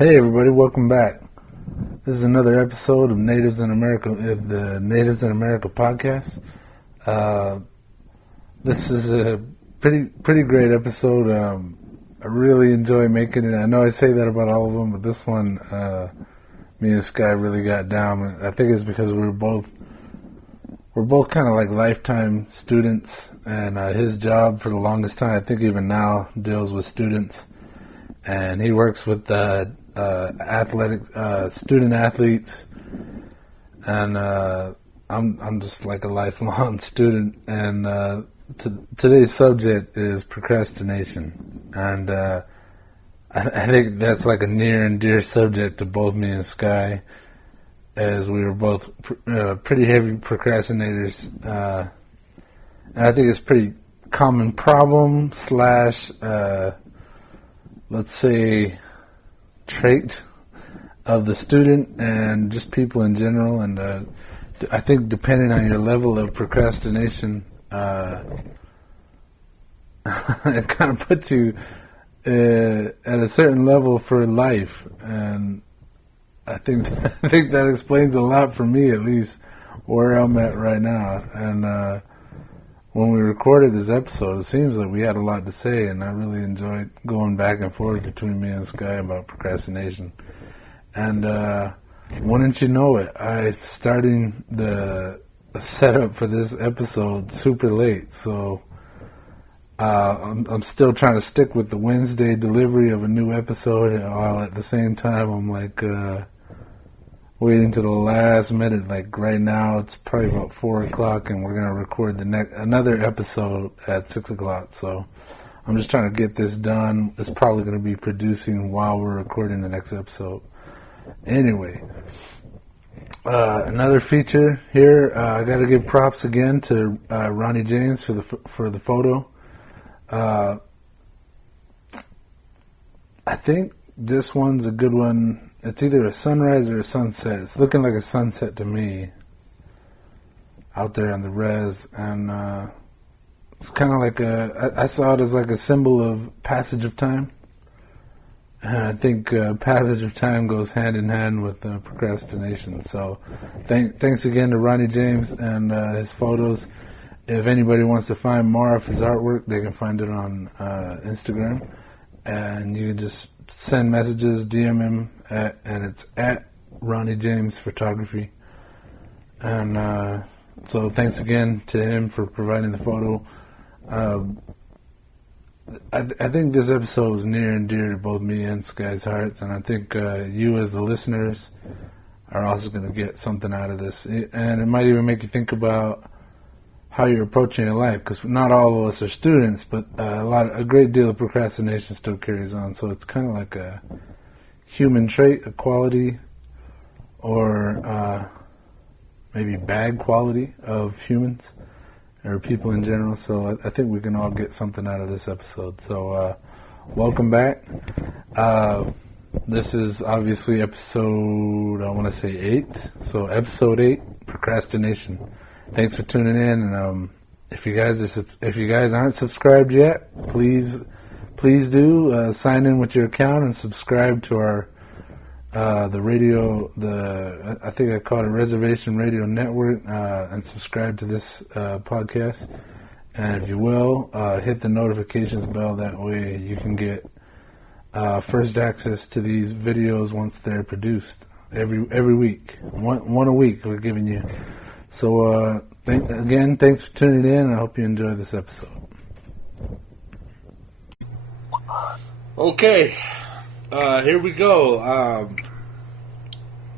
Hey everybody, welcome back. This is another episode of Natives in America, the Natives in America podcast. This is a pretty great episode. I really enjoy making it. I know I say that about all of them, but this one, me and Sky really got down. I think it's because we're both kind of like lifetime students, and his job for the longest time, I think even now, deals with students, and he works with athletic student athletes, and I'm just like a lifelong student, and today's subject is procrastination, and I think that's like a near and dear subject to both me and Sky, as we were both pretty heavy procrastinators, and I think it's a pretty common problem slash let's say trait of the student and just people in general. And I think depending on your level of procrastination, it kind of puts you at a certain level for life. And I think that explains a lot for me, at least where I'm at right now. And when we recorded this episode, it seems like we had a lot to say, and I really enjoyed going back and forth between me and Sky about procrastination. And wouldn't you know it, I'm starting the setup for this episode super late, so I'm still trying to stick with the Wednesday delivery of a new episode, while at the same time I'm like waiting to the last minute. Like right now, it's probably about 4 o'clock, and we're gonna record another episode at 6 o'clock. So I'm just trying to get this done. It's probably gonna be producing while we're recording the next episode. Anyway, another feature here. I gotta give props again to Ronnie James for the photo. I think this one's a good one. It's either a sunrise or a sunset. It's looking like a sunset to me out there on the res, and it's kind of like I saw it as like a symbol of passage of time, and I think passage of time goes hand in hand with procrastination. So thanks again to Ronnie James and his photos. If anybody wants to find more of his artwork, they can find it on Instagram, and you can just send messages, DM him, and it's at Ronnie James Photography. And so thanks again to him for providing the photo. I think this episode is near and dear to both me and Sky's hearts, and I think you as the listeners are also going to get something out of this. And it might even make you think about how you're approaching your life, because not all of us are students, but a great deal of procrastination still carries on. So it's kind of like a human trait, a quality, or maybe bad quality of humans or people in general. So I think we can all get something out of this episode. So welcome back. This is obviously episode, I want to say 8. So episode 8, procrastination. Thanks for tuning in, and if you guys aren't subscribed yet, please do sign in with your account and subscribe to our the radio, I think I call it Reservation Radio Network, and subscribe to this podcast. And if you will, hit the notifications bell. That way you can get first access to these videos once they're produced every week. One a week we're giving you. So thanks for tuning in, and I hope you enjoy this episode. Okay, here we go.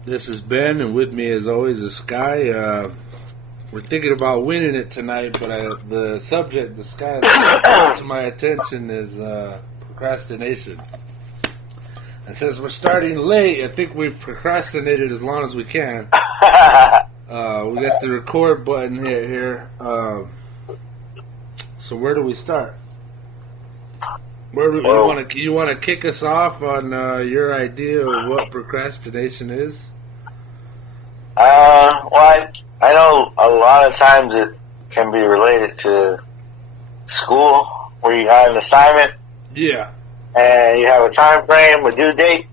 This is Ben, and with me as always is Sky. We're thinking about winning it tonight, but the subject the Sky has brought to my attention is procrastination. And since we're starting late, I think we've procrastinated as long as we can. We got the record button here. So where do we start? You want to kick us off on your idea of what procrastination is? Well, I know a lot of times it can be related to school, where you have an assignment. Yeah. And you have a time frame, a due date,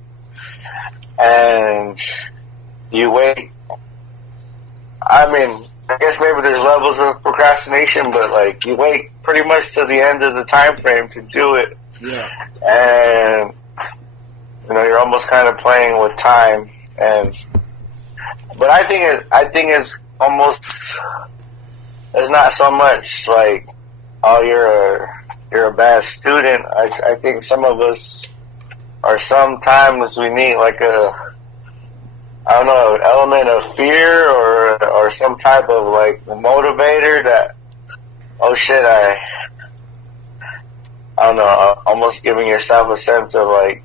and you wait. I mean, I guess maybe there's levels of procrastination, but like you wait pretty much to the end of the time frame to do it. Yeah. And you're almost kind of playing with time. But I think it's almost, it's not so much like, oh, you're a bad student. I think some of us, or sometimes we need like an element of fear or some type of like motivator that, oh shit, I don't know, almost giving yourself a sense of like,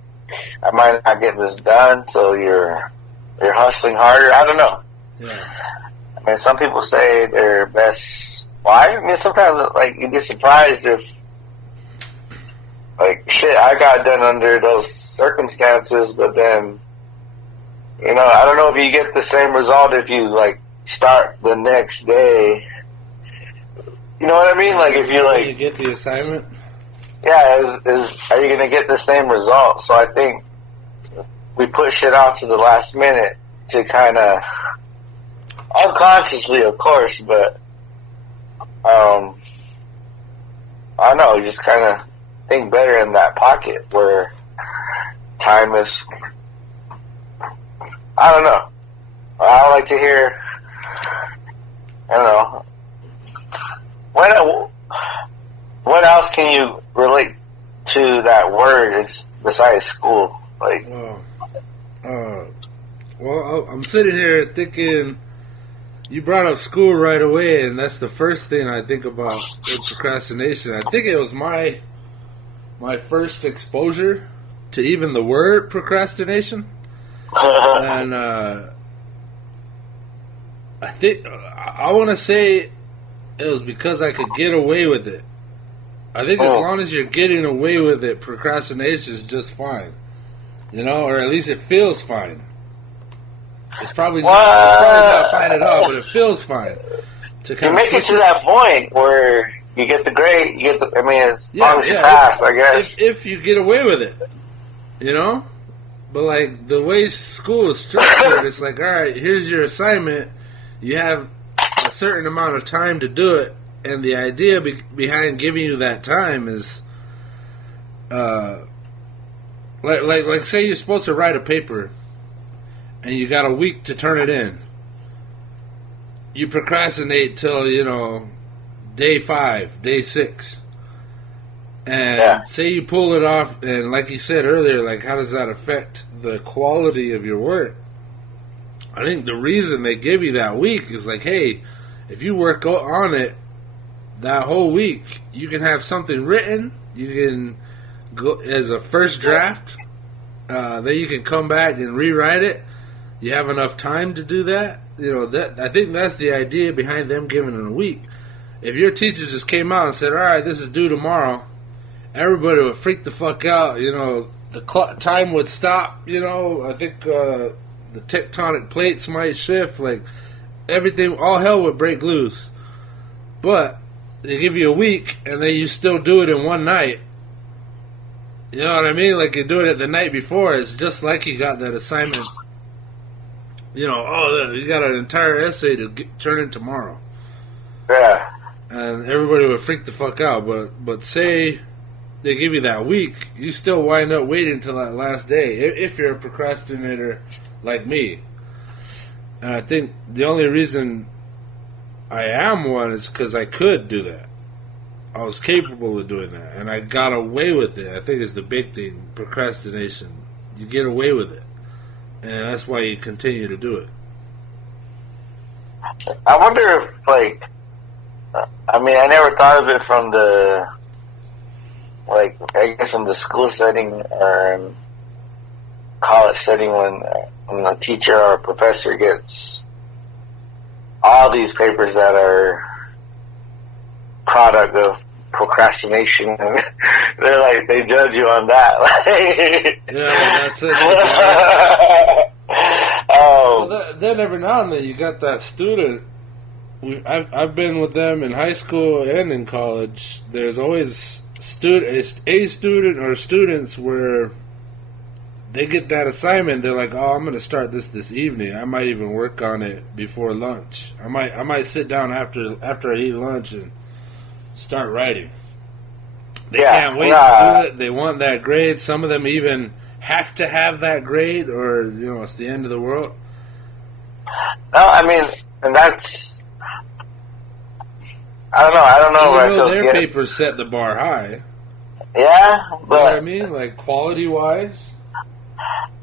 I might not get this done, so you're hustling harder. I don't know. Yeah. I mean, some people say they're best. Why? I mean, sometimes like you'd be surprised if, like, shit, I got done under those circumstances, but then, I don't know if you get the same result if you like start the next day. You know what I mean? Like if you like, you get the assignment. Yeah, are you gonna get the same result? So I think we push it off to the last minute to kind of, unconsciously, of course, but I don't know, just kind of think better in that pocket where time is. I don't know. I like to hear. I don't know. What else can you relate to that word besides school? Like, well, I'm sitting here thinking, you brought up school right away, and that's the first thing I think about with procrastination. I think it was my first exposure to even the word procrastination. And I think I want to say it was because I could get away with it. I think as long as you're getting away with it, procrastination is just fine. Or at least it feels fine. It's probably not fine at all, but it feels fine. You make it to that point where you get the grade, as long as you pass, I guess. If you get away with it, But like the way school is structured, it's like, all right, here's your assignment. You have a certain amount of time to do it, and the idea behind giving you that time is, like say you're supposed to write a paper, and you got a week to turn it in. You procrastinate till day 5, day 6. And say you pull it off, and like you said earlier, like how does that affect the quality of your work? I think the reason they give you that week is like, hey, if you work on it that whole week, you can have something written, you can go as a first draft, then you can come back and rewrite it. You have enough time to do that. That I think that's the idea behind them giving it a week. If your teacher just came out and said, all right, this is due tomorrow, everybody would freak the fuck out. The time would stop. I think the tectonic plates might shift. Like everything, all hell would break loose. But they give you a week, and then you still do it in one night. You know what I mean? Like you do it the night before. It's just like you got that assignment. You got an entire essay to turn in tomorrow. Yeah. And everybody would freak the fuck out. But say they give you that week, you still wind up waiting until that last day if you're a procrastinator like me. And I think the only reason I am one is because I could do that. I was capable of doing that, and I got away with it. I think it's the big thing, procrastination. You get away with it, and that's why you continue to do it. I wonder if, like, I never thought of it from the, like, I guess in the school setting or in college setting when a teacher or a professor gets all these papers that are product of procrastination, and they're like, they judge you on that. Yeah, that's it. Well, then every now and then you got that student. I've been with them in high school and in college. There's always a student or students where they get that assignment. They're like, "Oh, I'm going to start this evening. I might even work on it before lunch. I might sit down after I eat lunch and start writing." They can't wait to do it. They want that grade. Some of them even have to have that grade, or it's the end of the world. No, I mean, and that's, I don't know. Even though their papers set the bar high. Yeah, but you know what I mean, like quality wise.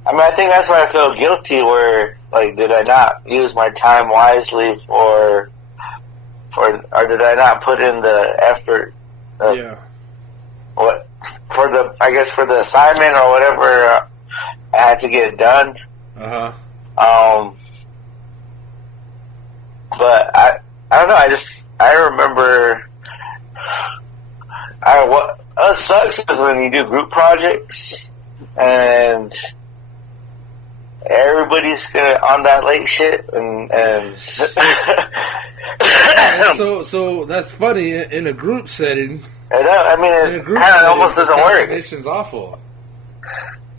I mean, I think that's why I feel guilty. Where like, did I not use my time wisely, or did I not put in the effort? What for the assignment or whatever I had to get done. But I don't know. I remember. What sucks is when you do group projects and everybody's on that late shit and so that's funny in a group setting. I mean, it kind of almost doesn't work. Procrastination's awful.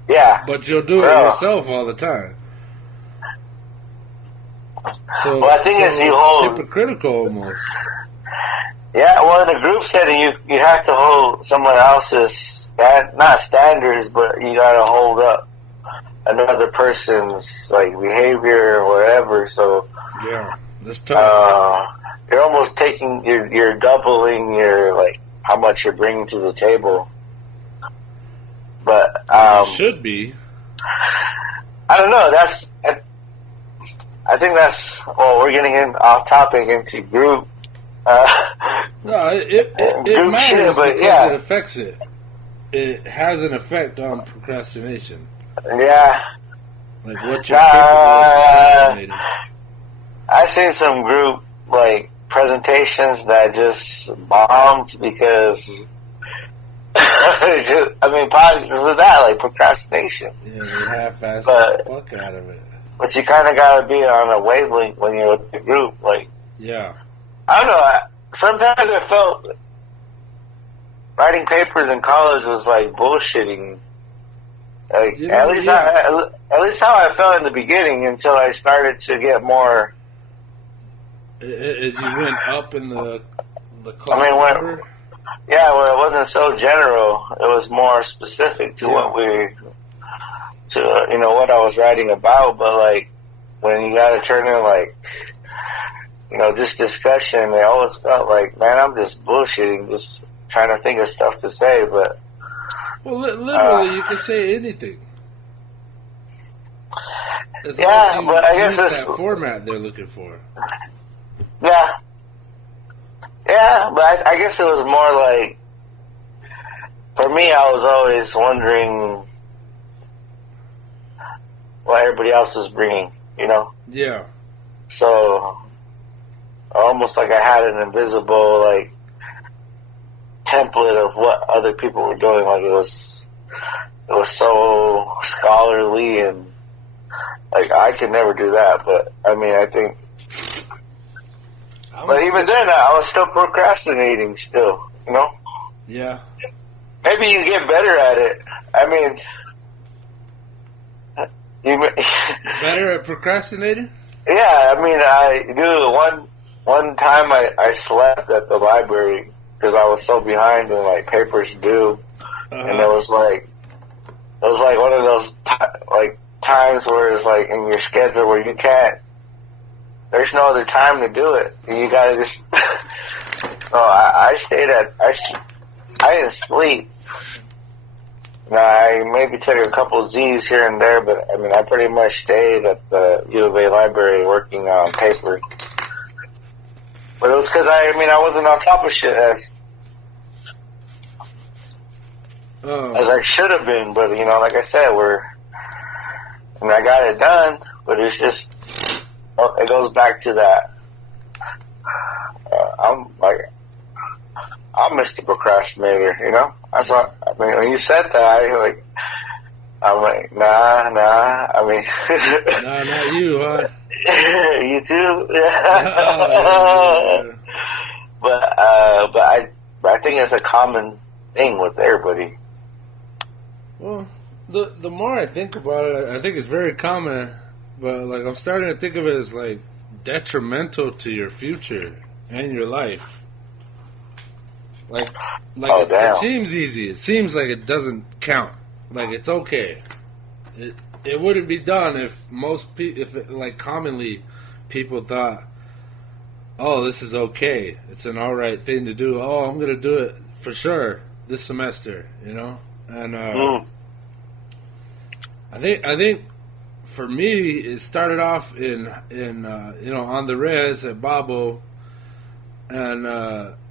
Yeah, but you'll do it yourself all the time. So, well, I think it's you hold hypocritical almost. Yeah, well, in a group setting, you have to hold someone else's not standards, but you gotta hold up another person's like behavior or whatever. So yeah, that's tough. You're almost taking you're doubling your like how much you're bringing to the table. But it should be. I don't know. I think that's we're getting off topic into group. No, it matters because it affects it. It has an effect on procrastination. Yeah. Like what you're capable of procrastinating. I've seen some group like presentations that just bombed because probably because of that, like procrastination. Yeah, they half-assed the fuck out of it. But you kind of gotta be on a wavelength when you're with the group, like. Yeah. I don't know. Sometimes I felt writing papers in college was like bullshitting. Like at least how I felt in the beginning until I started to get more. As you went up in the class. I mean, where it wasn't so general. It was more specific to what what I was writing about. But like when you got to turn in like. This discussion, it always felt like, man, I'm just bullshitting, just trying to think of stuff to say, but... Well, literally, you can say anything. But I guess it's... that format they're looking for. Yeah. Yeah, but I guess it was more like... For me, I was always wondering what everybody else was bringing, Yeah. So... almost like I had an invisible like template of what other people were doing. Like it was so scholarly and like I could never do that. But I mean, I think. But even then, I was still procrastinating. Still, Yeah. Maybe you get better at it. I mean, better at procrastinating? Yeah, I mean, I do one time I slept at the library because I was so behind in like papers due, and it was like one of those times where it's like in your schedule where you can't. There's no other time to do it. You gotta just. I didn't sleep. Now, I maybe took a couple Z's here and there, but I mean, I pretty much stayed at the U of A library working on papers. But it was because I wasn't on top of shit as I should have been. But like I said, I got it done. But it's just it goes back to that. I'm Mr. Procrastinator. That's what I mean. When you said that, I'm like, nah. I mean, nah, not you, huh? You too? Yeah. But I think it's a common thing with everybody. Well, the more I think about it, I think it's very common, but like I'm starting to think of it as like detrimental to your future and your life. Like it seems easy. It seems like it doesn't count. Like it's okay. It wouldn't be done if like commonly people thought, oh, this is okay. It's an all right thing to do. Oh, I'm gonna do it for sure this semester. You know, and I think for me it started off in on the res at Babo, and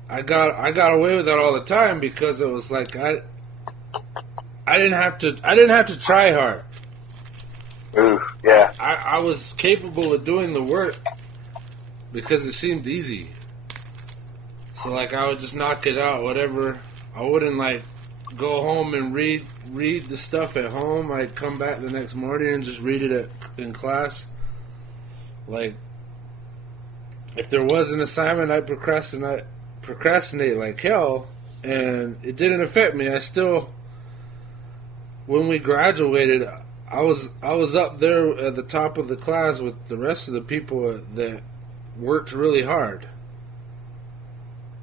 I got away with that all the time because it was like I didn't have to try hard. Ooh, yeah. I was capable of doing the work because it seemed easy. So like I would just knock it out, whatever. I wouldn't like go home and read the stuff at home. I'd come back the next morning and just read it in class. Like if there was an assignment, I'd procrastinate like hell, and it didn't affect me. I still, when we graduated, I was up there at the top of the class with the rest of the people that worked really hard.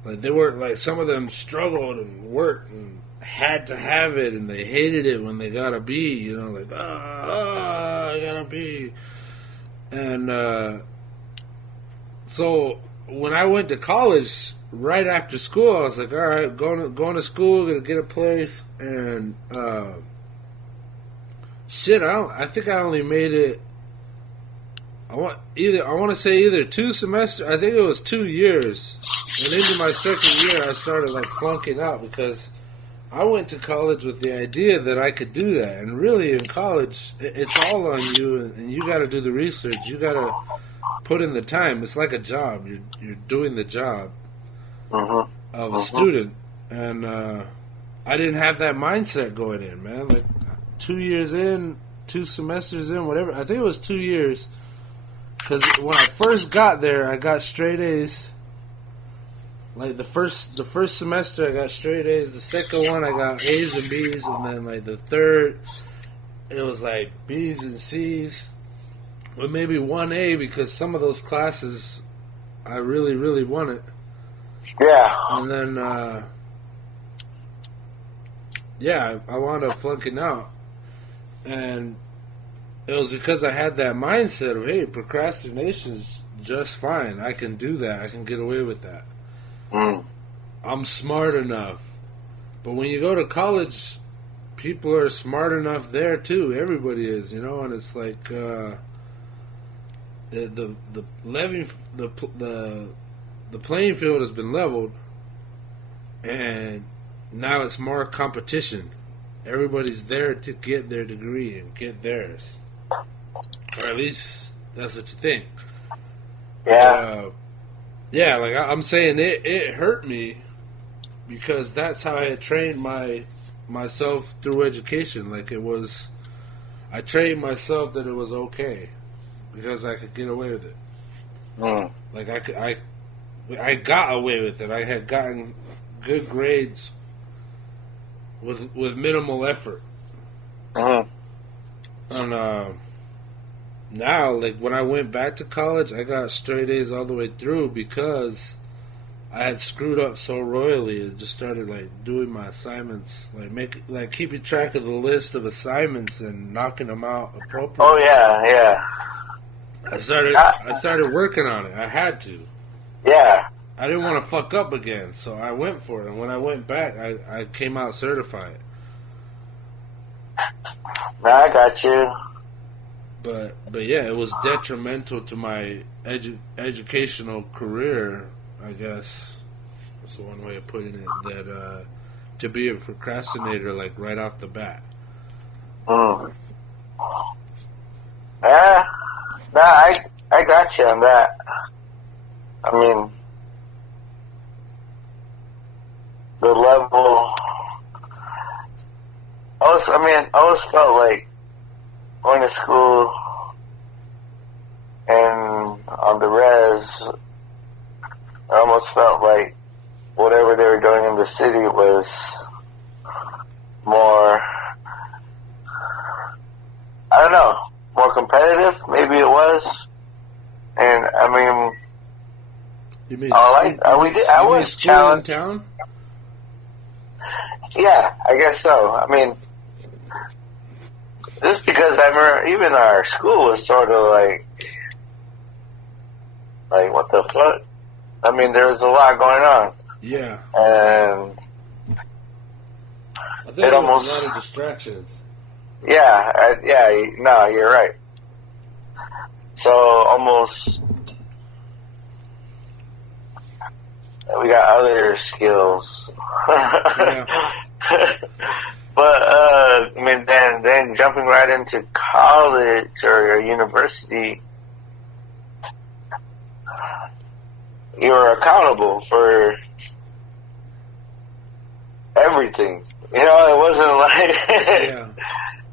Like they worked, like some of them struggled and worked and had to have it, and they hated it when they got a B. You know, like I got a B. And so when I went to college, right after school, I was like, all right, going to school, gonna get a place, and I think I only made it. I want to say either 2 semesters. I think it was 2 years, and into my second year, I started like flunking out because I went to college with the idea that I could do that. And really, in college, it's all on you, and you got to do the research. You got to put in the time. It's like a job. You're doing the job of a student, and I didn't have that mindset going in, man. Like 2 years in, 2 semesters in, whatever. I think it was 2 years. Because when I first got there, I got straight A's. Like the first semester, I got straight A's. The second one, I got A's and B's, and then like the third, it was like B's and C's, with maybe 1 A because some of those classes I really, really wanted. Yeah. And then, I wound up flunking out, and it was because I had that mindset of, hey, procrastination's just fine. I can do that. I can get away with that. I'm smart enough. But when you go to college, people are smart enough there too. Everybody is, you know. And it's like the playing field has been leveled, and now it's more competition. Everybody's there to get their degree and get theirs. Or at least that's what you think. Yeah. Like I'm saying, it hurt me because that's how I had trained myself through education. Like it was, I trained myself that it was okay because I could get away with it. Like I got away with it. I had gotten good grades with minimal effort. And now, like when I went back to college, I got straight A's all the way through because I had screwed up so royally. I just started like doing my assignments, like keeping track of the list of assignments and knocking them out appropriately. Oh yeah. I started working on it. I had to. Yeah. I didn't want to fuck up again, so I went for it. And when I went back, I came out certified. I got you. But yeah, it was detrimental to my educational career, I guess. That's the one way of putting it. That to be a procrastinator, like right off the bat. Yeah. No, I got you on that. I mean, the level. I always felt like going to school and on the res, I almost felt like whatever they were doing in the city was more competitive. Maybe it was. And I mean, I was challenged. In town? Yeah, I guess so. I mean, just because I remember even our school was sort of like what the fuck? I mean, there was a lot going on. Yeah. And I think there was a lot of distractions. Yeah, no, you're right. So almost we got other skills. Yeah. But I mean, then jumping right into college or university, you were accountable for everything. You know, it wasn't like yeah.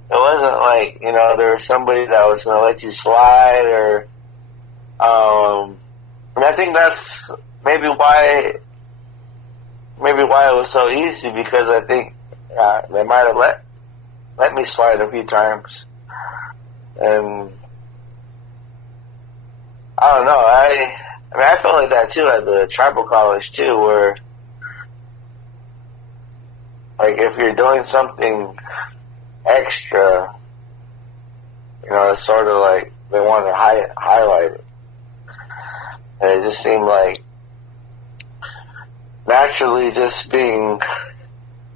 It wasn't like, you know, there was somebody that was going to let you slide or, and I think that's maybe why it was so easy, because I think they might have let me slide a few times. And I don't know, I mean, I felt like that too at the tribal college too, where like if you're doing something extra, you know, it's sort of like they want to highlight it. And it just seemed like naturally just being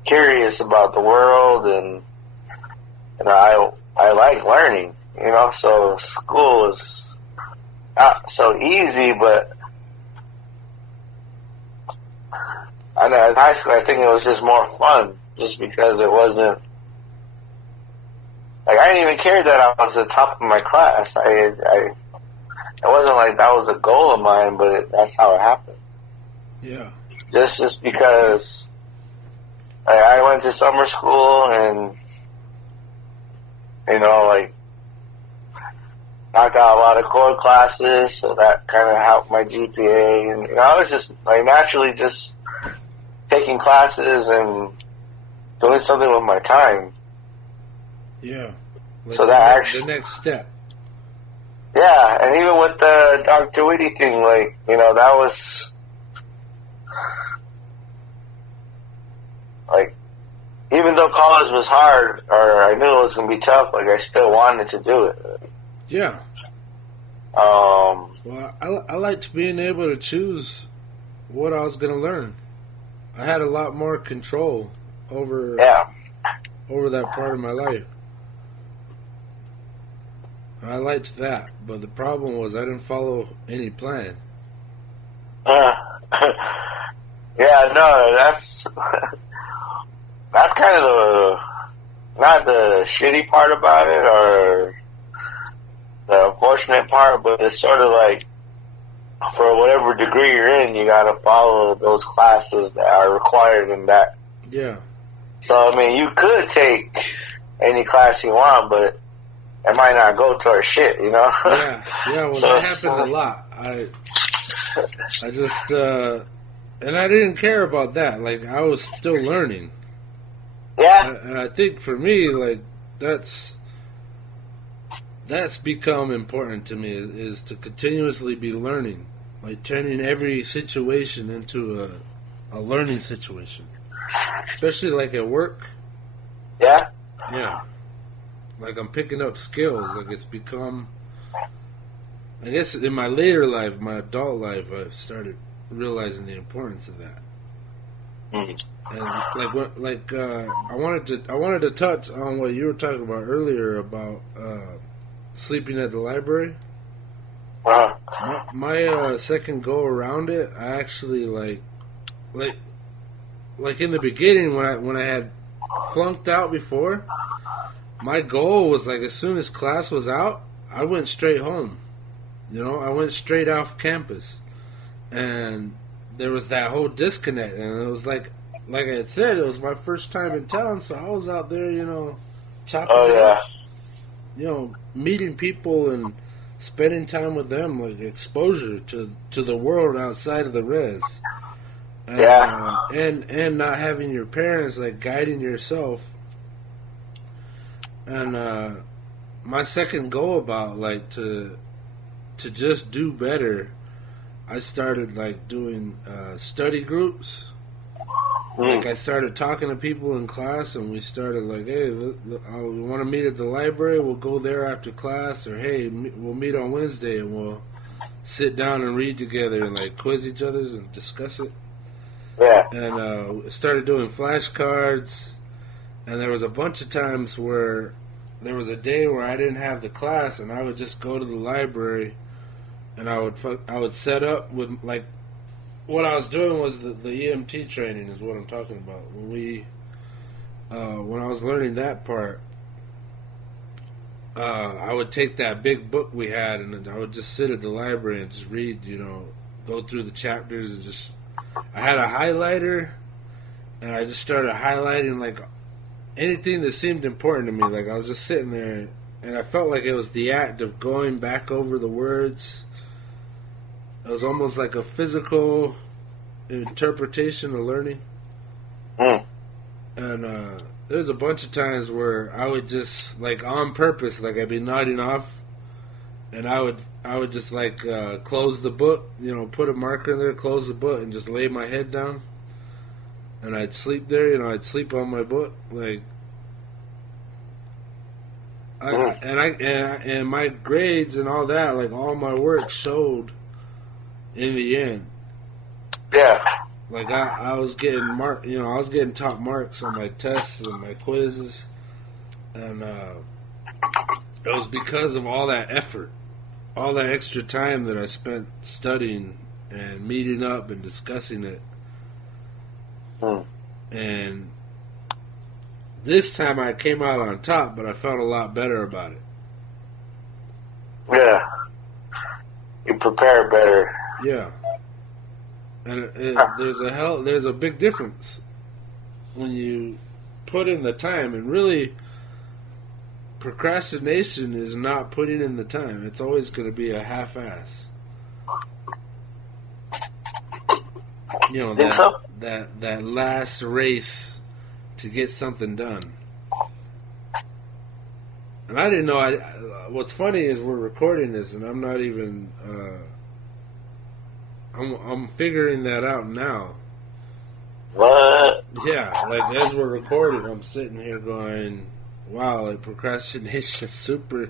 curious about the world, and you know, I like learning, you know, so school is not so easy, but I know in high school I think it was just more fun, just because it wasn't like I didn't even care that I was the top of my class. It wasn't like that was a goal of mine, but that's how it happened. Yeah. Just because I went to summer school and, you know, like, knocked out a lot of core classes, so that kind of helped my GPA. And, you know, I was just, like, naturally just taking classes and doing something with my time. Yeah. Like so that actually... The next step. Yeah, and even with the Dr. Whitty thing, like, you know, that was... Like, even though college was hard, or I knew it was going to be tough, like, I still wanted to do it. Yeah. Well, I liked being able to choose what I was going to learn. I had a lot more control over that part of my life. I liked that, but the problem was I didn't follow any plan. Yeah, no, that's kind of not the shitty part about it, or the unfortunate part, but it's sort of like, for whatever degree you're in, you gotta follow those classes that are required in that. Yeah. So, I mean, you could take any class you want, but it might not go towards shit, you know? Yeah, well, that happened a lot. I just, and I didn't care about that. Like, I was still learning. Yeah. And I think for me, like, that's become important to me, is to continuously be learning. Like, turning every situation into a learning situation. Especially, like, at work. Yeah? Yeah. Like, I'm picking up skills. Like, it's become... I guess in my later life, my adult life, I've started realizing the importance of that. And I wanted to touch on what you were talking about earlier about sleeping at the library. My second go around it, I actually like in the beginning when I had flunked out before, my goal was like as soon as class was out, I went straight home. You know, I went straight off campus, and there was that whole disconnect, and it was like I had said, it was my first time in town, so I was out there, you know, chopping it up, you know, meeting people and spending time with them, like exposure to the world outside of the res. And not having your parents like guiding yourself. And my second goal about like to just do better, I started like doing study groups. Like I started talking to people in class, and we started like, hey, we want to meet at the library. We'll go there after class, or hey, we'll meet on Wednesday, and we'll sit down and read together and like quiz each other and discuss it. Yeah. And started doing flashcards, and there was a bunch of times where there was a day where I didn't have the class, and I would just go to the library, and I would set up with like. What I was doing was the EMT training is what I'm talking about. When I was learning that part, I would take that big book we had, and I would just sit at the library and just read, go through the chapters and just. I had a highlighter, and I just started highlighting like anything that seemed important to me. Like I was just sitting there, and I felt like it was the act of going back over the words. It was almost like a physical interpretation of learning. And there's a bunch of times where I would just, like on purpose, like I'd be nodding off, and I would just like close the book, put a marker in there, close the book, and just lay my head down. And I'd sleep there, I'd sleep on my book, like. And my grades and all that, like all my work showed. In the end, yeah, like I was getting I was getting top marks on my tests and my quizzes, and it was because of all that effort, all that extra time that I spent studying and meeting up and discussing it. And this time I came out on top, but I felt a lot better about it. Yeah, you prepare better. Yeah, and there's a big difference when you put in the time, and really, procrastination is not putting in the time. It's always going to be a half-ass. That last race to get something done. And I didn't know. What's funny is we're recording this, and I'm not even. I'm figuring that out now. What? Yeah, like as we're recording, I'm sitting here going, wow, like procrastination is super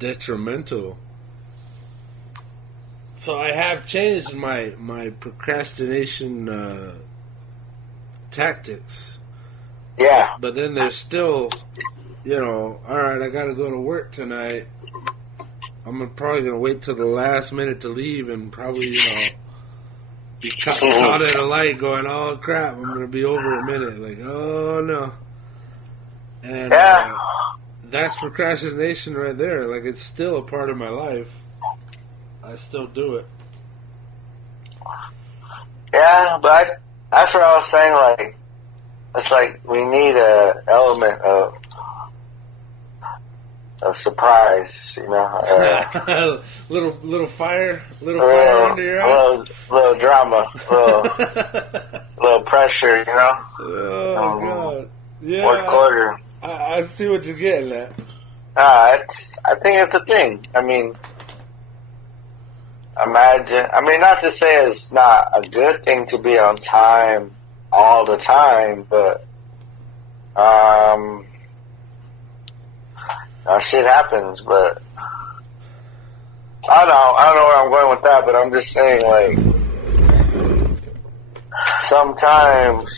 detrimental. So I have changed my procrastination tactics. Yeah. But then there's still, alright, I gotta go to work tonight. I'm probably gonna wait till the last minute to leave and probably, be caught at a light going, oh crap, I'm gonna be over a minute. Like, oh no. And that's procrastination right there. Like, it's still a part of my life. I still do it. Yeah, but that's what I was saying. Like, it's like we need a element of surprise, little fire under your eyes. Little drama, little pressure, Oh God, yeah. Fourth quarter. I see what you're getting at. I think it's a thing. I mean, imagine. I mean, not to say it's not a good thing to be on time all the time, but shit happens. But I don't know where I'm going with that. But I'm just saying, like, sometimes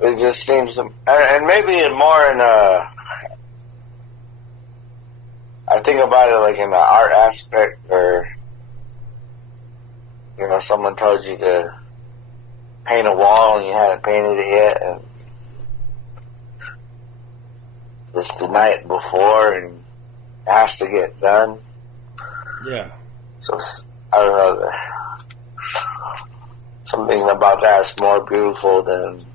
it just seems, and maybe more in a. I think about it like in the art aspect, or someone told you to paint a wall and you hadn't painted it yet, and it's the night before and it has to get done. Yeah. So I don't know. Something about that's more beautiful than.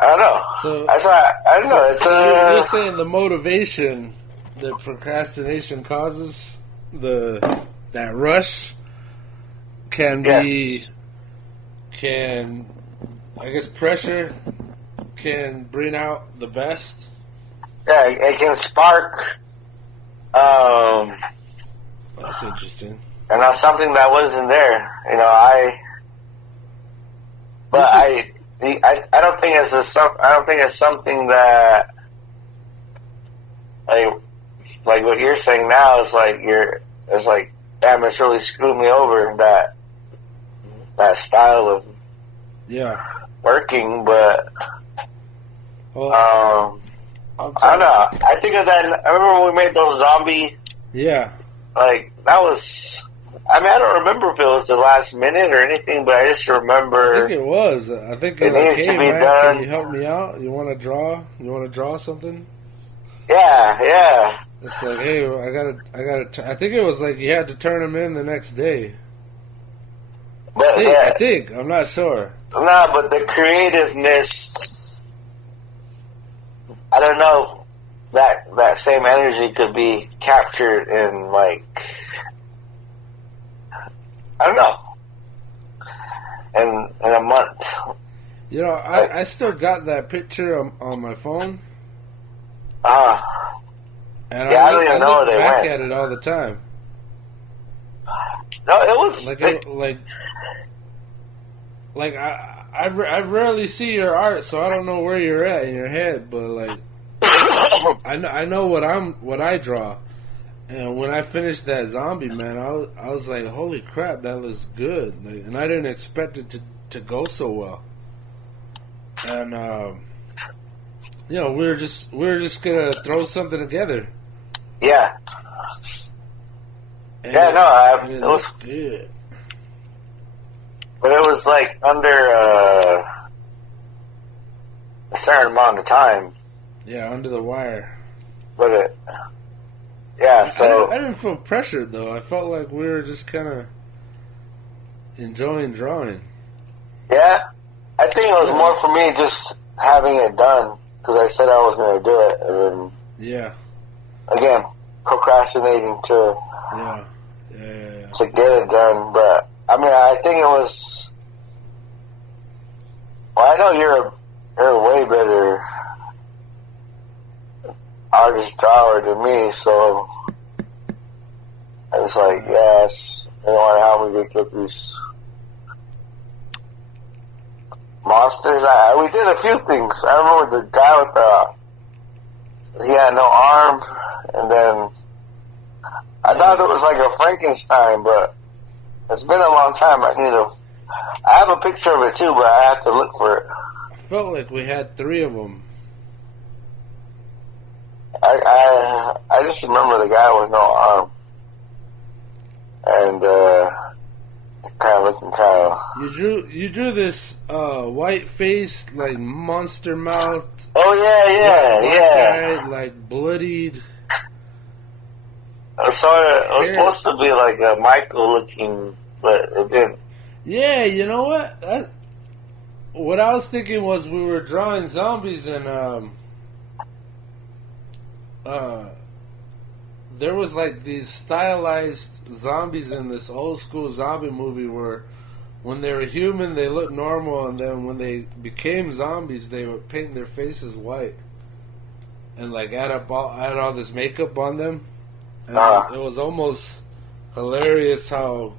I don't know. So, that's why I don't know. It's you're saying the motivation that procrastination causes, that rush, can I guess pressure can bring out the best. Yeah, it can spark. That's interesting. And that's something that wasn't there. You know, I don't think I don't think it's something that like what you're saying now is like it's like, damn, it's really screwed me over, that style of working. But I don't know. I think of that. I remember when we made those zombie. Yeah. Like that was. I mean, I don't remember if it was the last minute or anything, but I just remember. I think it was. I think it like, needs hey to be man, done. can you help me out? You want to draw? You want to draw something? Yeah, yeah. It's like, hey, I think it was like you had to turn them in the next day. But I think. I'm not sure. No, but the creativeness, I don't know, that same energy could be captured in, like, I don't know, in a month. You know, I still got that picture on my phone. And yeah, I don't even know where they back went. at it all the time. No, it was like I rarely see your art, so I don't know where you're at in your head. But like, I know what I draw, and when I finished that zombie, man, I was like, holy crap, that looks good, like, and I didn't expect it to go so well. And you know, we were just gonna throw something together. Yeah. And yeah, no, it was good. But it was like under a certain amount of time. Yeah, under the wire. But yeah, so I didn't feel pressured though. I felt like we were just kind of enjoying drawing. Yeah, I think it was more for me just having it done because I said I was going to do it, and then again procrastinating to get it done. But I mean, I think it was. Well, I know you're a way better artist drawer than me, so I was like, yes, you want to help me get these monsters. We did a few things. I remember the guy with he had no arm, and then I thought it was like a Frankenstein, but it's been a long time. I have a picture of it too, but I have to look for it. I felt like we had 3 of them. I just remember the guy with no arm, and kind of looking kind of. You drew this white face, like monster mouth. Oh yeah. Eyed, like bloodied. It was supposed to be like a Michael looking, but it didn't. Yeah, you know what? What I was thinking was we were drawing zombies, and there was like these stylized zombies in this old school zombie movie where when they were human they looked normal, and then when they became zombies they would paint their faces white and like add all this makeup on them, and it was almost hilarious how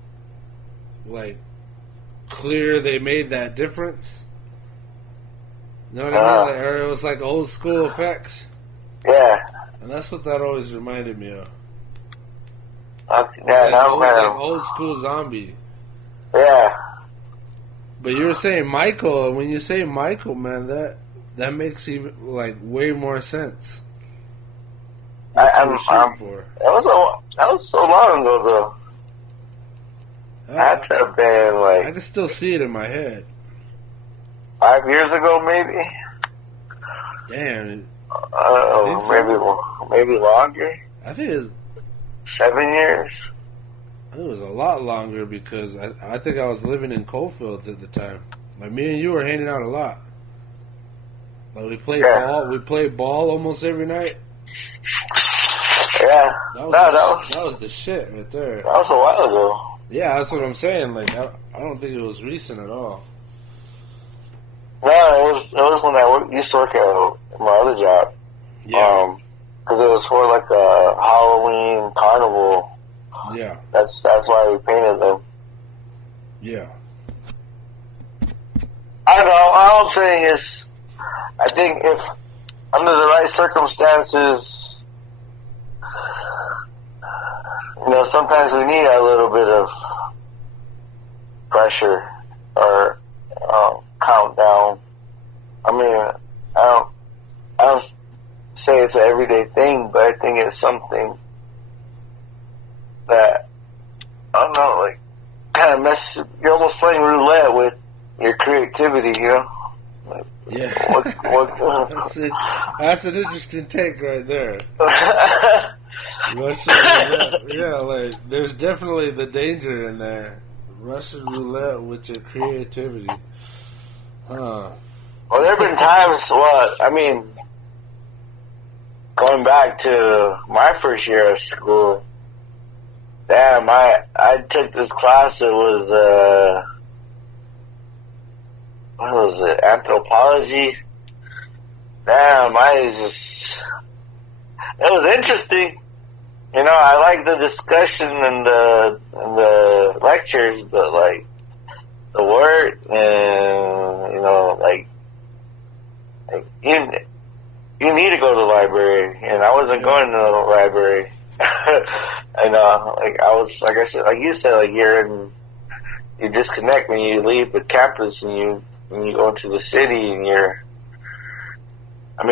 like clear they made that difference. You know what I mean? Like, or it was like old school effects. Yeah. And that's what that always reminded me of. Old school zombie. Yeah. But you were saying Michael, and when you say Michael, man, that makes even like way more sense. That was so long ago though. That had to have been like. I can still see it in my head. 5 years ago, maybe. Damn. Maybe longer. I think it was 7 years. I think it was a lot longer because I think I was living in Coalfields at the time. Like me and you were hanging out a lot. Like we played ball. We played ball almost every night. Yeah. That was the shit right there. That was a while ago. Yeah, that's what I'm saying. Like I don't think it was recent at all. No, it was when I used to work at my other job. Yeah. because it was for like a Halloween carnival. Yeah. That's why we painted them. Yeah. I don't know. All I'm saying is, I think if under the right circumstances, sometimes we need a little bit of pressure or countdown. I mean, I don't say it's an everyday thing, but I think it's something that, I don't know, like, kind of messes. You're almost playing roulette with your creativity, Like, yeah. What, That's an interesting take right there. Yeah, like, there's definitely the danger in there. Russian roulette with your creativity. Huh. Well, there have been times, going back to my first year of school, damn, I took this class. It was, what was it, anthropology? Damn, it was interesting. I like the discussion and the lectures, but like the work and you need to go to the library, and I wasn't going to the library. And like I said, like you said, like you disconnect when you leave the campus and you go into the city and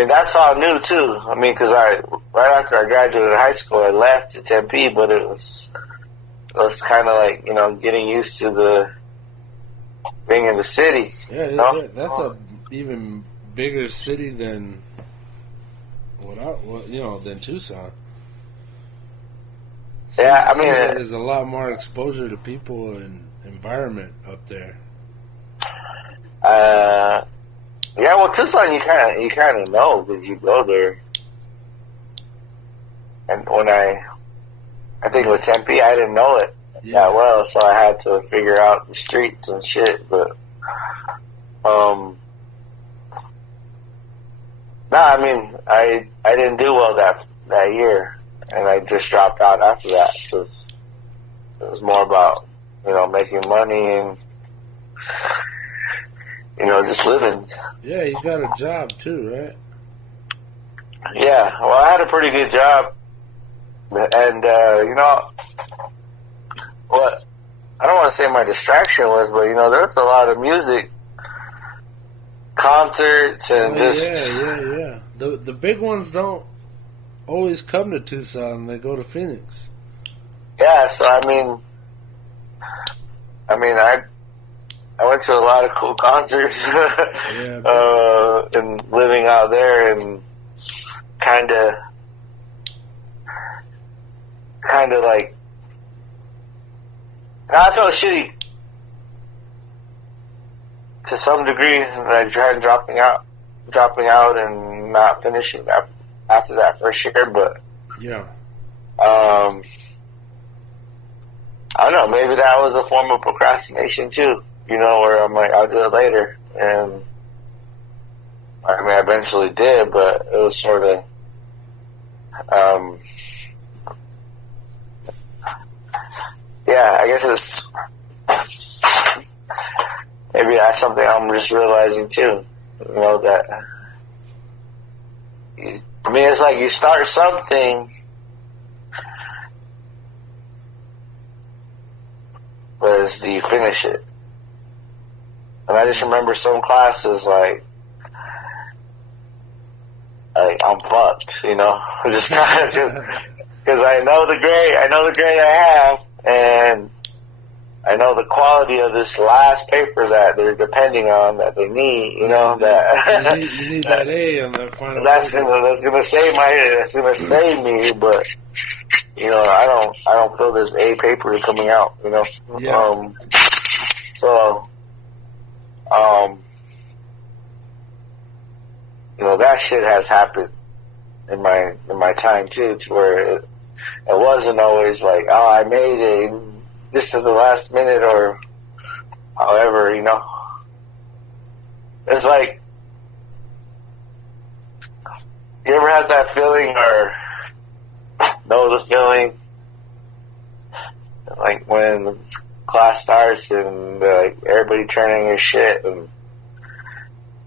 that's all new too. Because right after I graduated high school, I left to Tempe, but it was kind of like, getting used to being in the city. Yeah, that's a even bigger city than than Tucson. Yeah, there's a lot more exposure to people and environment up there. Yeah, well, Tucson, you kind of know because you go there. And when I think with Tempe, I didn't know it that well, so I had to figure out the streets and shit. But I didn't do well that year, and I just dropped out after that because it was more about making money and just living. Yeah, you got a job too, right? Yeah, well, I had a pretty good job, and what I don't want to say my distraction was, but there was a lot of music, concerts, and yeah. The big ones don't always come to Tucson; they go to Phoenix. Yeah, so I went to a lot of cool concerts, and living out there, and kind of like, I felt shitty to some degree, and I tried dropping out and not finishing after that first year, but I don't know, maybe that was a form of procrastination too, where I'm like, I'll do it later, and I eventually did, but it was sort of, I guess maybe that's something I'm just realizing too, that, it's like you start something, but do you finish it? And I just remember some classes like I'm fucked, just kind of because I know the grade I have, and I know the quality of this last paper that they're depending on, that they need, that you need that A on the final. That's gonna save me, but I don't feel this A paper coming out, that shit has happened in my time too, to where it wasn't always like, oh, I made it just at the last minute or however, It's like, you ever had that feeling, or know the feeling. Like when class starts and like everybody turning their shit and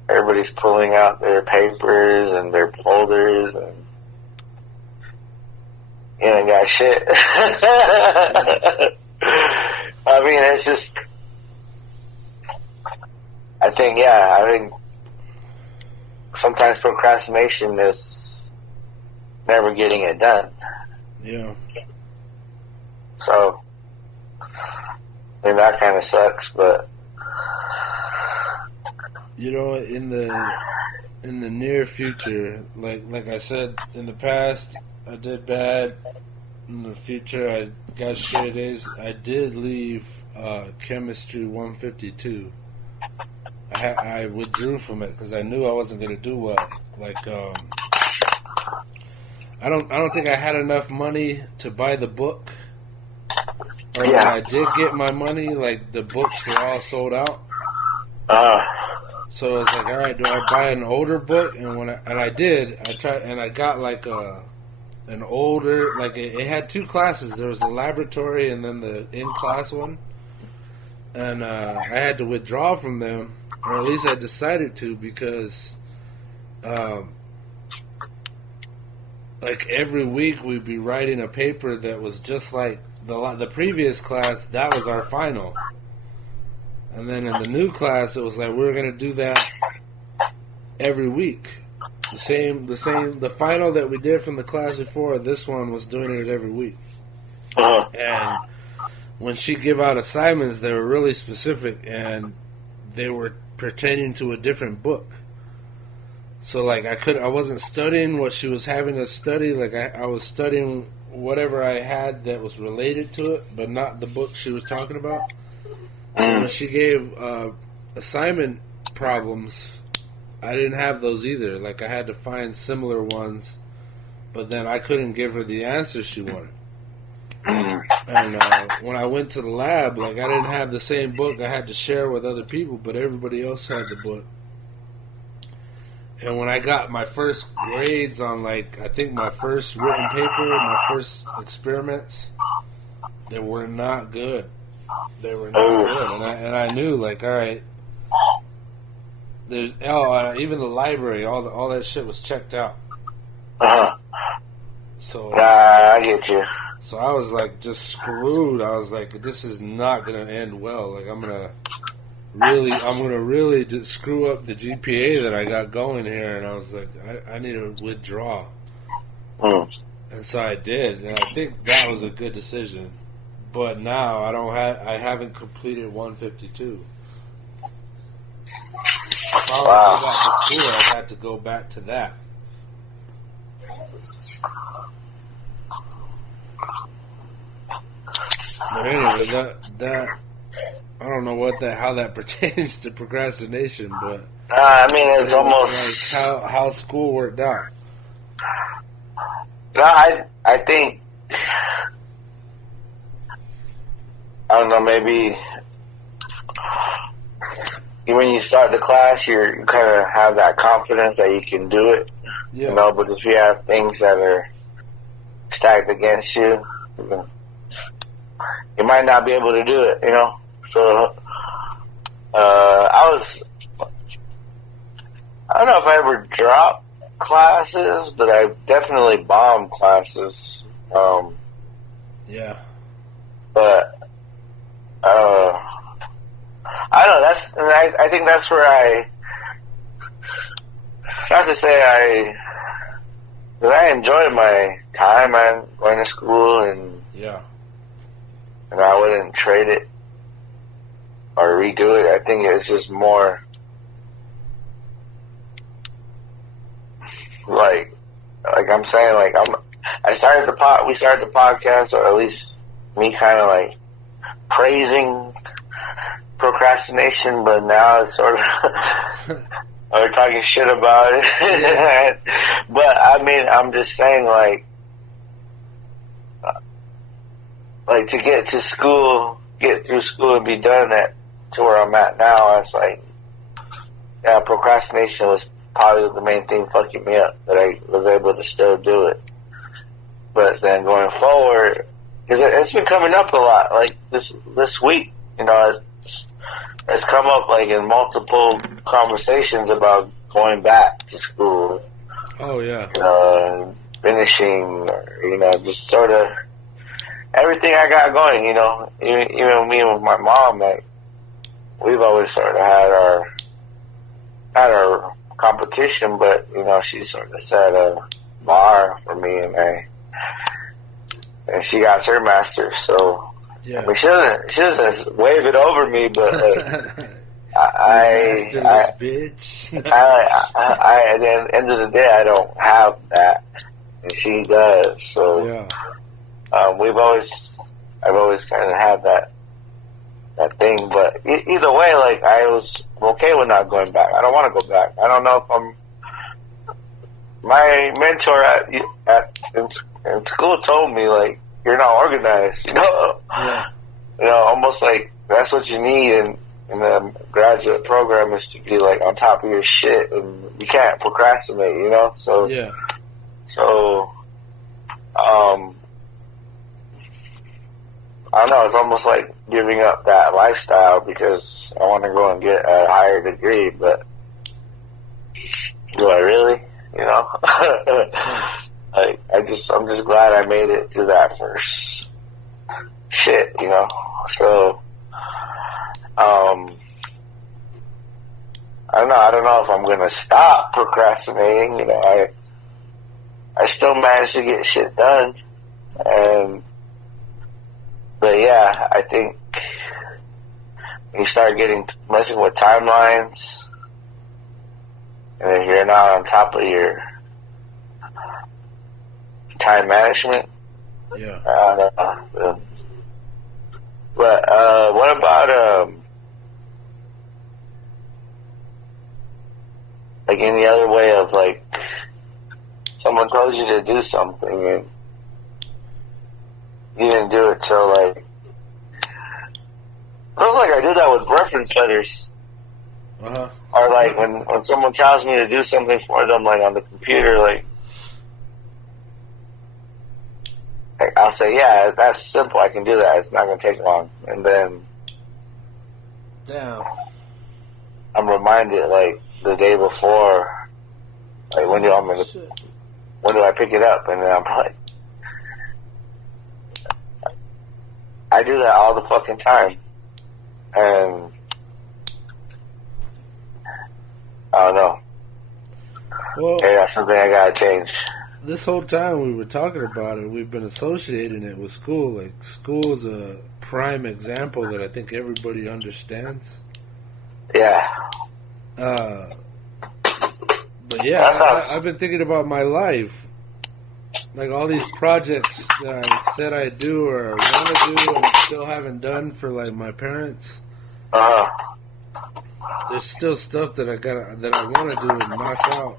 everybody's pulling out their papers and their folders and you ain't got shit. I mean, it's just, I think sometimes procrastination is never getting it done. Yeah. So, I mean, that kind of sucks, but... You know, in the near future, like I said, in the past, I did bad. In the future, I got straight A's. I did leave chemistry 152. I withdrew from it because I knew I wasn't going to do well. Like, I don't think I had enough money to buy the book. Or when I did get my money, like the books were all sold out. So I was like, all right, do I buy an older book? And I did. I tried, and I got like an older, like it had two classes. There was the laboratory and then the in-class one. And I had to withdraw from them, or at least I decided to, because like every week we'd be writing a paper that was just like the previous class. That was our final. And then in the new class, it was like we were going to do that every week. The final that we did from the class before, this one was doing it every week. And when she give out assignments, they were really specific, and they were pertaining to a different book. So like I wasn't studying what she was having us study. Like I was studying whatever I had that was related to it, but not the book she was talking about. And when she gave assignment problems, I didn't have those either. Like I had to find similar ones, but then I couldn't give her the answers she wanted. And when I went to the lab, like I didn't have the same book I had to share with other people, but everybody else had the book. And when I got my first grades on, like, I think my first written paper, my first experiments, they were not good. They were not good. And I knew, like, all right, there's even the library, all that shit was checked out. So I get you. So I was like just screwed. I was like, this is not gonna end well. Like I'm gonna really just screw up the GPA that I got going here. And I was like, I need to withdraw. And so I did, and I think that was a good decision. But now I haven't completed 152. If I were to go back to school, I'd have to go back to that. But anyway, that I don't know how that pertains to procrastination, but I mean it's almost like how school worked out. No, I think I don't know, maybe when you start the class, you kind of have that confidence that you can do it, you know. But if you have things that are stacked against you, you might not be able to do it, you know. So I don't know if I ever dropped classes, but I definitely bombed classes. But I don't know. I think that's where not to say because I enjoy my time. I'm going to school and I wouldn't trade it or redo it. I think it's just more like I'm saying, like we started the podcast, or at least me kind of like praising procrastination, but now it's sort of or talking shit about it. But I mean, I'm just saying, like to get through school and be done to where I'm at now, it's like, procrastination was probably the main thing fucking me up, that I was able to still do it. But But then going forward, because it's been coming up a lot. Like this week, it's come up like in multiple conversations about going back to school. Oh yeah. Finishing, or, just sort of everything I got going. Even me and my mom, like we've always sort of had our competition, but she sort of set a bar for me, and she got her master's. So yeah. I mean, she doesn't wave it over me, but like I bitch. I at the end of the day, I don't have that, and she does. So yeah. I've always kind of had that thing. But either way, like I was okay with not going back. I don't want to go back. I don't know if I'm. My mentor in school told me, like, you're not organized. Yeah. Almost like that's what you need in the graduate program, is to be like on top of your shit, and you can't procrastinate. So yeah. So I don't know. It's almost like giving up that lifestyle because I want to go and get a higher degree, but do I really? Like I'm just glad I made it through that first shit. So I don't know if I'm gonna stop procrastinating. I still manage to get shit done, but yeah, I think you start messing with timelines, and if you're not on top of your time management, yeah. I don't know. But what about like any other way of like someone told you to do something and you didn't do it, so like feels like I do that with reference letters. Uh-huh. Or like when someone tells me to do something for them, like on the computer, like I'll say, yeah, that's simple, I can do that, it's not gonna take long, and then damn, I'm reminded like the day before, like when do I pick it up, and then I'm like, I do that all the fucking time, and I don't know. Well, hey, that's something I gotta change. This whole time we were talking about it, we've been associating it with school. Like, school is a prime example that I think everybody understands. Yeah. But yeah, I've been thinking about my life. Like all these projects that I said I'd do or want to do and still haven't done for like my parents. There's still stuff that I want to do and knock out,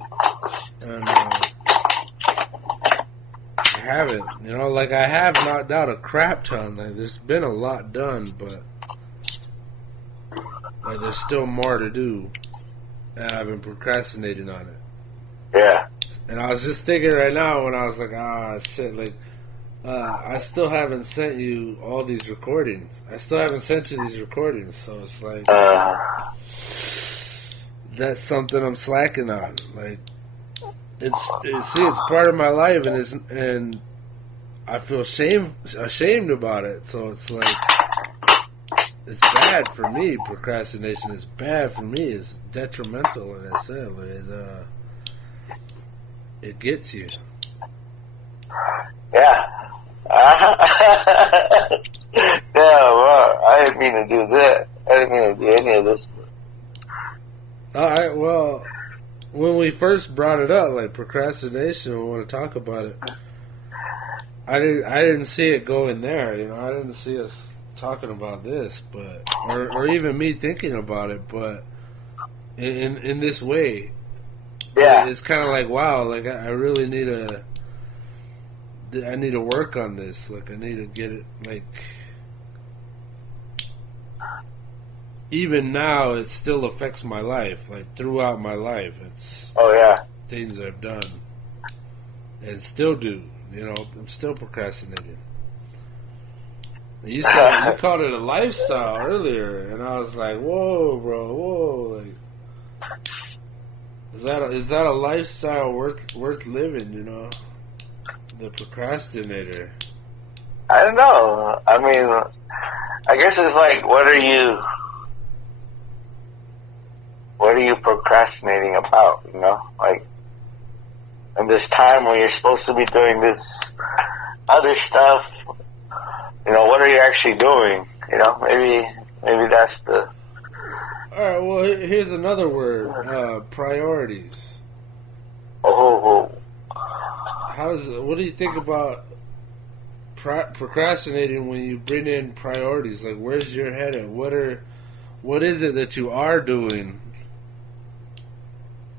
and I haven't. Like I have knocked out a crap ton. Like there's been a lot done, but like there's still more to do, and I've been procrastinating on it. Yeah. And I was just thinking right now when I was like, shit, like, I still haven't sent you all these recordings. I still haven't sent you these recordings, so it's like, that's something I'm slacking on. Like, it's part of my life, and I feel ashamed about it. So it's like, it's bad for me. Procrastination is bad for me. It's detrimental, like I said. Like, it gets you. Yeah. Yeah, well, I didn't mean to do that. I didn't mean to do any of this. Alright, well, when we first brought it up, like procrastination, we want to talk about it. I didn't see it going there, I didn't see us talking about this, but or even me thinking about it, but in this way. Yeah. It's kind of like, wow, like I really need to work on this. Like I need to get it, like, even now it still affects my life, like throughout my life. It's things I've done and still do You know, I'm still procrastinating. You said you called it a lifestyle earlier, and I was like, "Whoa, bro, whoa!" Like, is that a lifestyle worth living? You know, the procrastinator. I don't know. I mean, I guess it's like, what are you procrastinating about? You know, like, in this time when you're supposed to be doing this other stuff. You know, what are you actually doing? You know, maybe that's the... Alright, well, here's another word, priorities. Oh. What do you think about procrastinating when you bring in priorities? Like, where's your head at? What is it that you are doing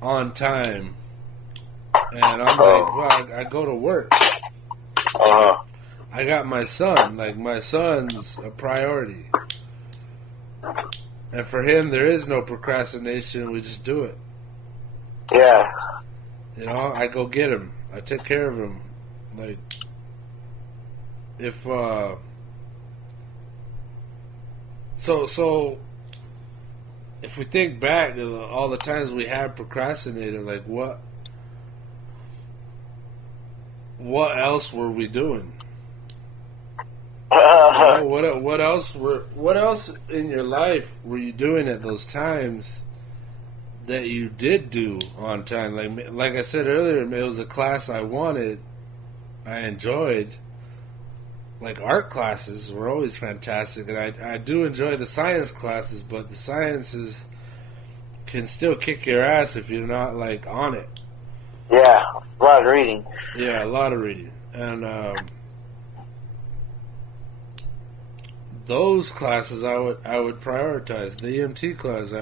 on time? And I'm like, well, I go to work. I got my son. Like, my son's a priority. And for him, there is no procrastination. We just do it. Yeah. You know, I go get him. I take care of him. Like, if, So, if we think back to all the times we have procrastinated, like, what else were we doing? You know, what else in your life were you doing at those times that you did do on time? Like I said earlier, it was a class I wanted, I enjoyed. Like, art classes were always fantastic, and I do enjoy the science classes, but the sciences can still kick your ass if you're not, like, on it. Yeah, a lot of reading. Yeah, a lot of reading. And those classes I would prioritize. The EMT class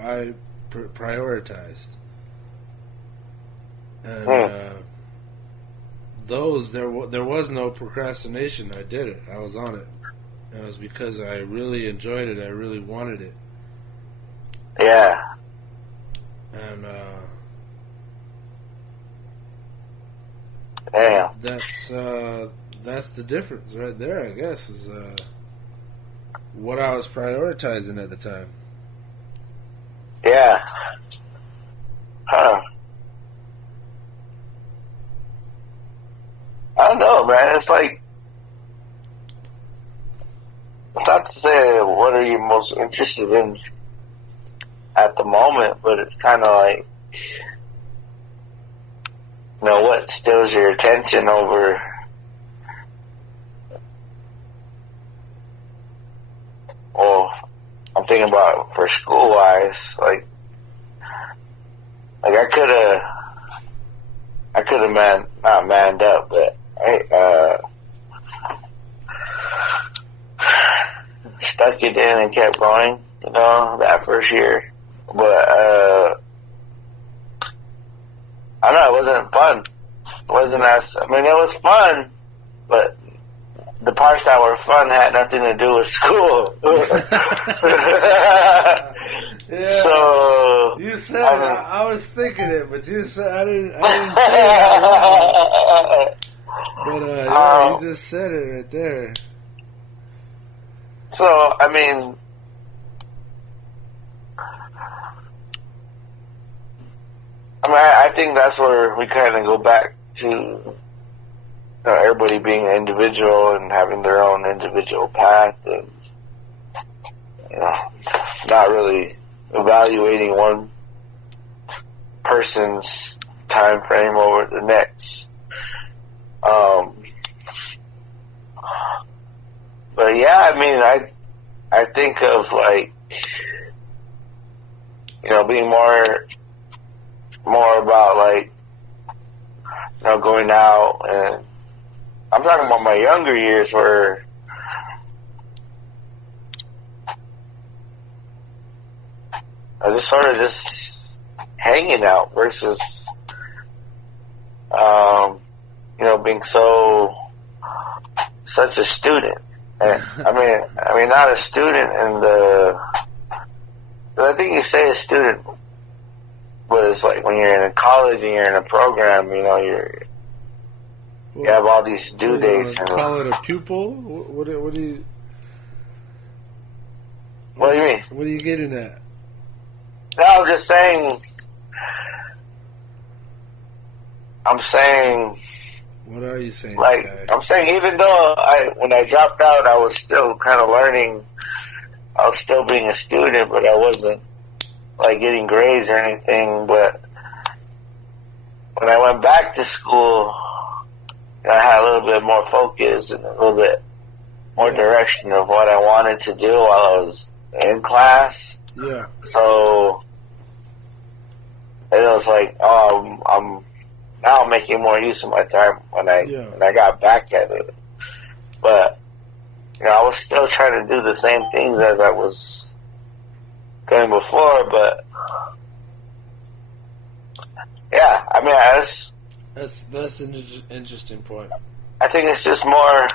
I prioritized. And those there was no procrastination. I did it. I was on it. And it was because I really enjoyed it. I really wanted it. Yeah. And that's the difference right there, I guess, is what I was prioritizing at the time. Yeah. Huh. I don't know, man. It's like, it's not to say what are you most interested in at the moment, but it's kind of like, you know, what steals your attention over I'm thinking about for school wise, like I could have not manned up, but stuck it in and kept going, you know, that first year. But I don't know, it wasn't fun. It wasn't it was fun, but the parts that were fun had nothing to do with school. Yeah. So you said it. I was thinking it, but you said I didn't say it out loud. But yeah, you just said it right there. So I mean, I think that's where we kind of go back to, you know, everybody being an individual and having their own individual path, and, you know, not really evaluating one person's time frame over the next. But yeah, I mean, I think of, like, you know, being more about, like, you know, going out, and I'm talking about my younger years where I was just sort of just hanging out versus, you know, being such a student. And I mean, not a student in I think you say a student, but it's like when you're in a college and you're in a program, you know, you have all these due dates. Call it a pupil? What do you... What do you mean? What are you getting at? No, I'm just saying... What are you saying, like, Sky? I'm saying even though when I dropped out, I was still kind of learning. I was still being a student, but I wasn't, like, getting grades or anything. But when I went back to school, I had a little bit more focus and a little bit more direction of what I wanted to do while I was in class. Yeah. So it was like, I'm now making more use of my time when I got back at it. But I was still trying to do the same things as I was doing before. But yeah, I mean, that's an interesting point. I think it's just more,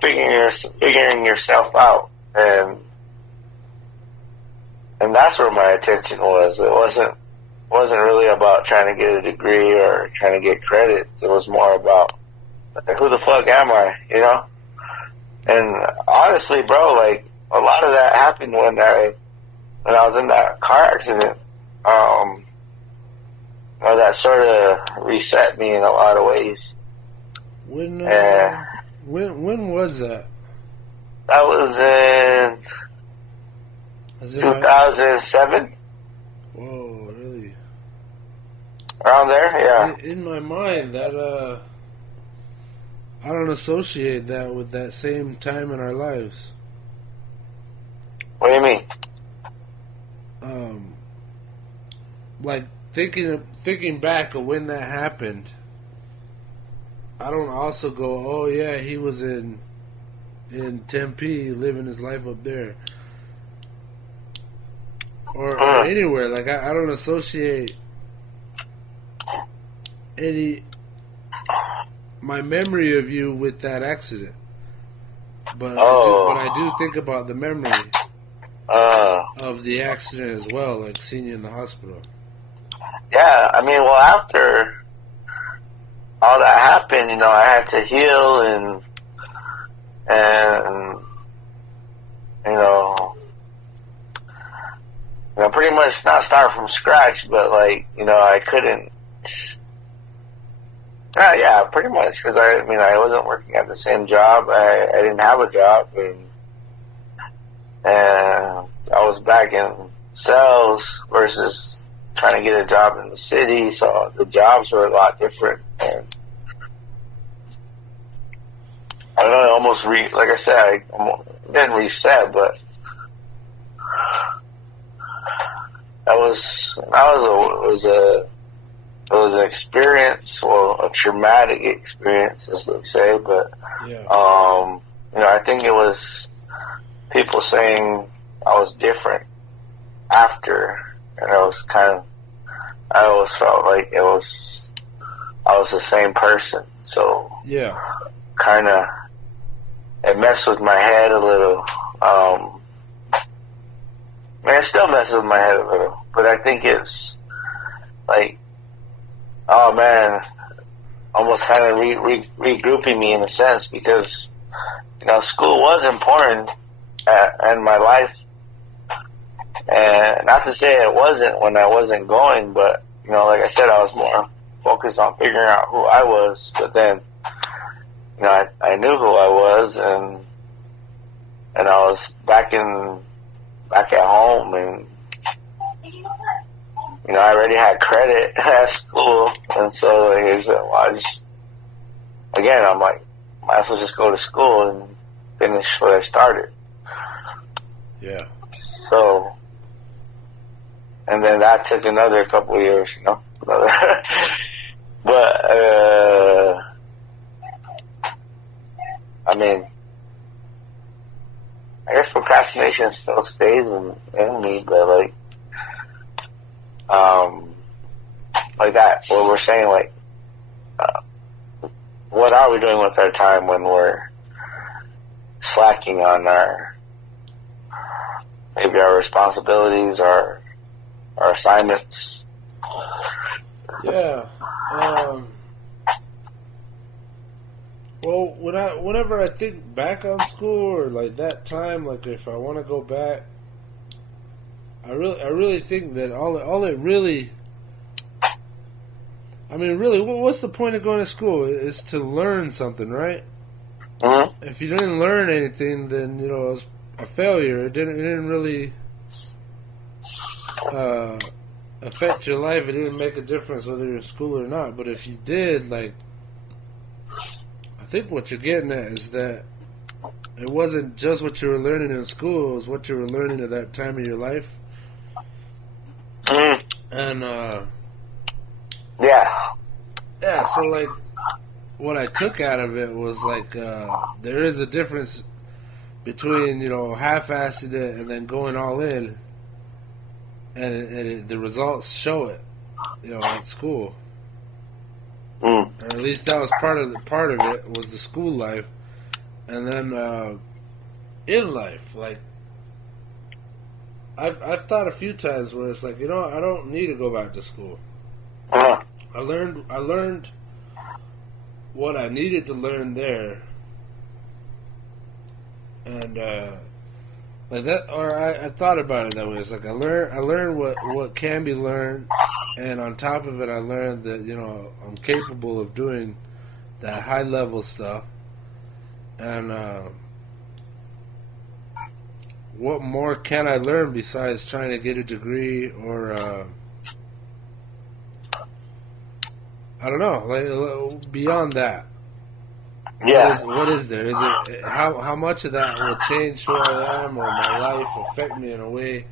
figuring yourself out, and that's where my attention was. It wasn't really about trying to get a degree or trying to get credit. It was more about, like, who the fuck am I, And honestly, bro, like, a lot of that happened when I was in that car accident. That sort of reset me in a lot of ways. When was that? That was in 2007. Whoa, really? Around there, yeah. In my mind, that I don't associate that with that same time in our lives. What do you mean? Like thinking back of when that happened, I don't also go, oh yeah, he was in Tempe living his life up there, or anywhere. Like I don't associate my memory of you with that accident, but I do think about the memory of the accident as well, like seeing you in the hospital. Yeah, I mean, well, after all that happened, I had to heal and pretty much not start from scratch, but like, I couldn't. Yeah, pretty much, because I wasn't working at the same job. I didn't have a job, and I was back in sales versus trying to get a job in the city, so the jobs were a lot different. And I don't know, I almost like I said, I didn't reset, but it was an experience, well, a traumatic experience, as they say, but I think it was people saying I was different after, and I always felt like I was the same person, so kind of it messed with my head a little. It still messes with my head a little, but I think it's like, oh man, almost kind of regrouping me in a sense, because school was important in my life, and not to say it wasn't when I wasn't going, but like I said, I was more focused on figuring out who I was. But then I knew who I was, and I was back at home, and I already had credit at school, and so like I said, I'm like, might as well just go to school and finish what I started. Yeah. So, and then that took another couple of years, but I mean, I guess procrastination still stays in me, but like that, what we're saying, like, what are we doing with our time when we're slacking on maybe our responsibilities, our assignments? Yeah. Well, whenever I think back on school or like that time, like if I want to go back, I really think that all it really, I mean, really, what's the point of going to school? Is to learn something, right? Mm-hmm. If you didn't learn anything, then it was a failure. It didn't really affect your life. It didn't make a difference whether you're in school or not. But if you did, like, I think what you're getting at is that it wasn't just what you were learning in school; it was what you were learning at that time of your life. Mm-hmm. And yeah, so like, what I took out of it was like, there is a difference between half-assing it and then going all in, and the results show it, at school. Or at least that was part of it was the school life, and then in life, like I've thought a few times where it's like, I don't need to go back to school. I learned what I needed to learn there, and like that, or I thought about it that way. It's like I learned what can be learned, and on top of it, I learned that I'm capable of doing that high level stuff, and what more can I learn besides trying to get a degree or I don't know, like beyond that. yeah. What is there? Is it how much of that will change who I am or my life, affect me in a way?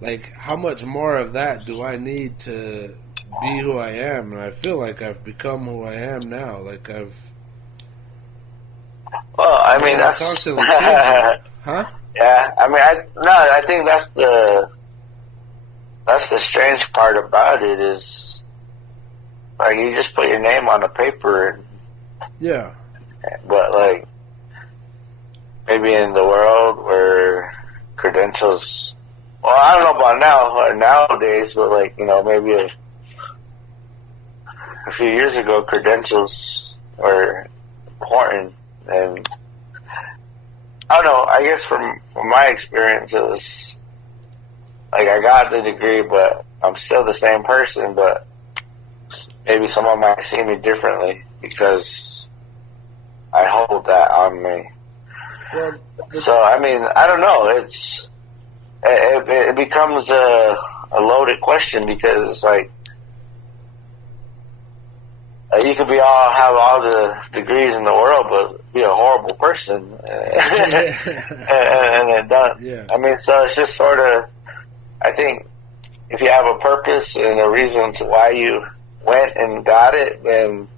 Like, how much more of that do I need to be who I am? And I feel like I've become who I am now. Like I've. Well, I mean, that's constantly changing, huh? Yeah, I mean, I think that's the strange part about it is, like, you just put your name on a paper. Yeah. But, like, maybe in the world where credentials, well, I don't know about nowadays, but, like, maybe a few years ago, credentials were important. And I don't know, I guess from my experience, it was, like, I got the degree, but I'm still the same person, but maybe someone might see me differently because I hold that on me. Well, so, I mean, I don't know. It becomes a loaded question because it's like, you could have all the degrees in the world, but be a horrible person. and it doesn't. Yeah. I mean, so it's just sort of, I think, if you have a purpose and a reason to why you went and got it, then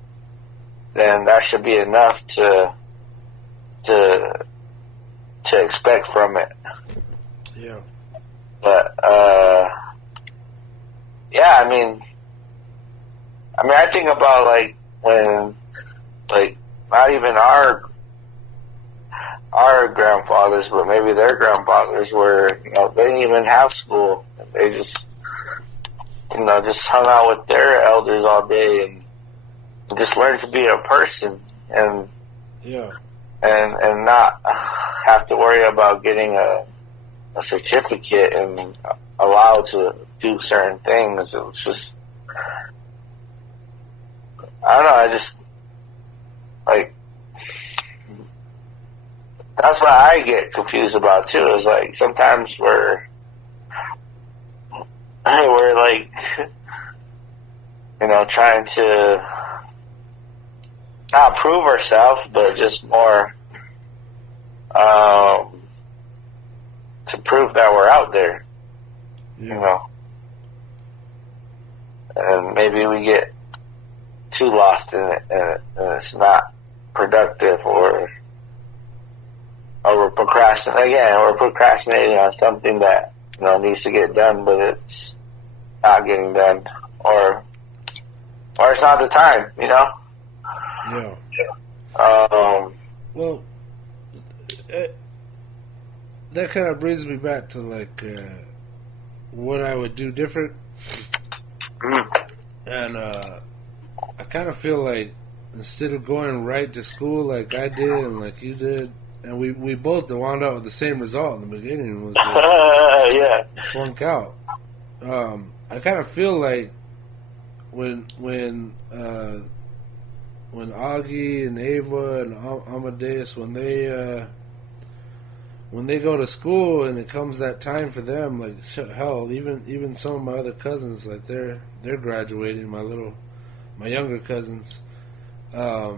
that should be enough to expect from it. Yeah. But yeah, I mean, I think about, like, when, like, not even our grandfathers, but maybe their grandfathers were, they didn't even have school. They just, just hung out with their elders all day and just learned to be a person and yeah, and not have to worry about getting a certificate and allowed to do certain things. It was just, I don't know, I just, like, that's what I get confused about too, is like, sometimes we're like, trying to not prove ourselves, but just more, to prove that we're out there, and maybe we get too lost in it, and it's not productive, or we're procrastinating on something that needs to get done, but it's not getting done, or it's not the time, Yeah. Well, that kind of brings me back to, like, what I would do different. And I kind of feel like instead of going right to school like I did and like you did, and we both wound up with the same result in the beginning, was yeah. flunk out. I kind of feel like when Augie and Ava and Amadeus, when they go to school and it comes that time for them, like hell, even some of my other cousins, like they're graduating. My younger cousins. I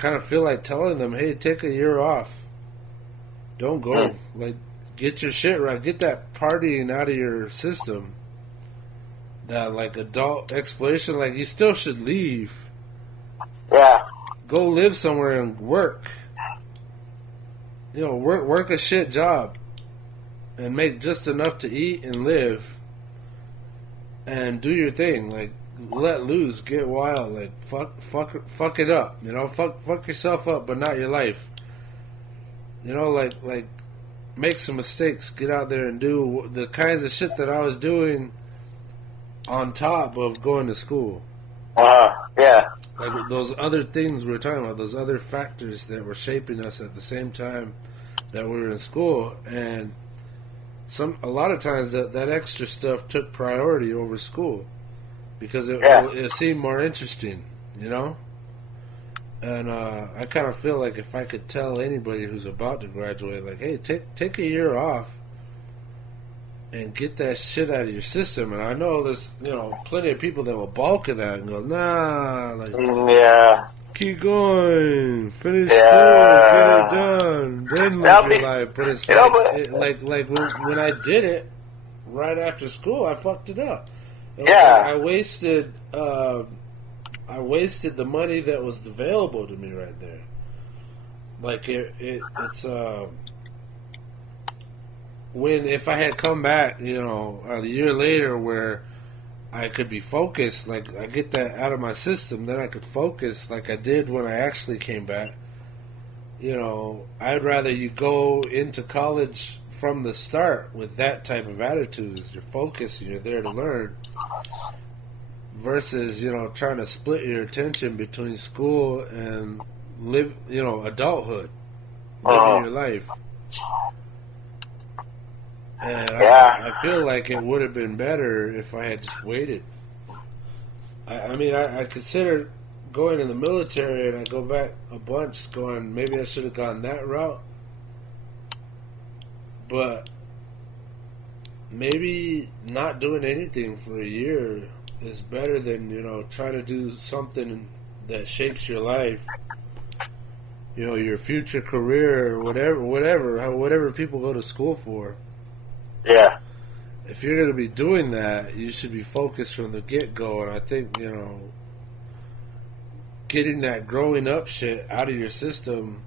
kind of feel like telling them, hey, take a year off. Don't go. Like, get your shit right. Get that partying out of your system. That, like, adult exploration. Like, you still should leave. Yeah. Go live somewhere and work. You know, work a shit job. And make just enough to eat and live. And do your thing. Like, let loose, get wild, like fuck it up, you know, fuck yourself up, but not your life. You know, like make some mistakes, get out there and do the kinds of shit that I was doing on top of going to school. Yeah. Like those other things we were talking about, those other factors that were shaping us at the same time that we were in school, and a lot of times that extra stuff took priority over school. Because it seemed more interesting, you know? And I kind of feel like if I could tell anybody who's about to graduate, like, hey, take a year off and get that shit out of your system. And I know there's, you know, plenty of people that will balk at that and go, nah, like, keep going, finish school, get it done, then live your life. But it's like, like when I did it right after school, I fucked it up. I wasted the money that was available to me right there. Like it's if I had come back, you know, a year later where I could be focused, like I get that out of my system, then I could focus like I did when I actually came back. You know, I'd rather you go into college from the start with that type of attitude, you're focused and you're there to learn, versus, you know, trying to split your attention between school and live, you know, adulthood, living your life. And I feel like it would have been better if I had just waited. I mean, I considered going in the military, and I go back a bunch going, maybe I should have gone that route. But maybe not doing anything for a year is better than, you know, trying to do something that shapes your life, you know, your future career, or whatever people go to school for. Yeah. If you're going to be doing that, you should be focused from the get-go. And I think, you know, getting that growing up shit out of your system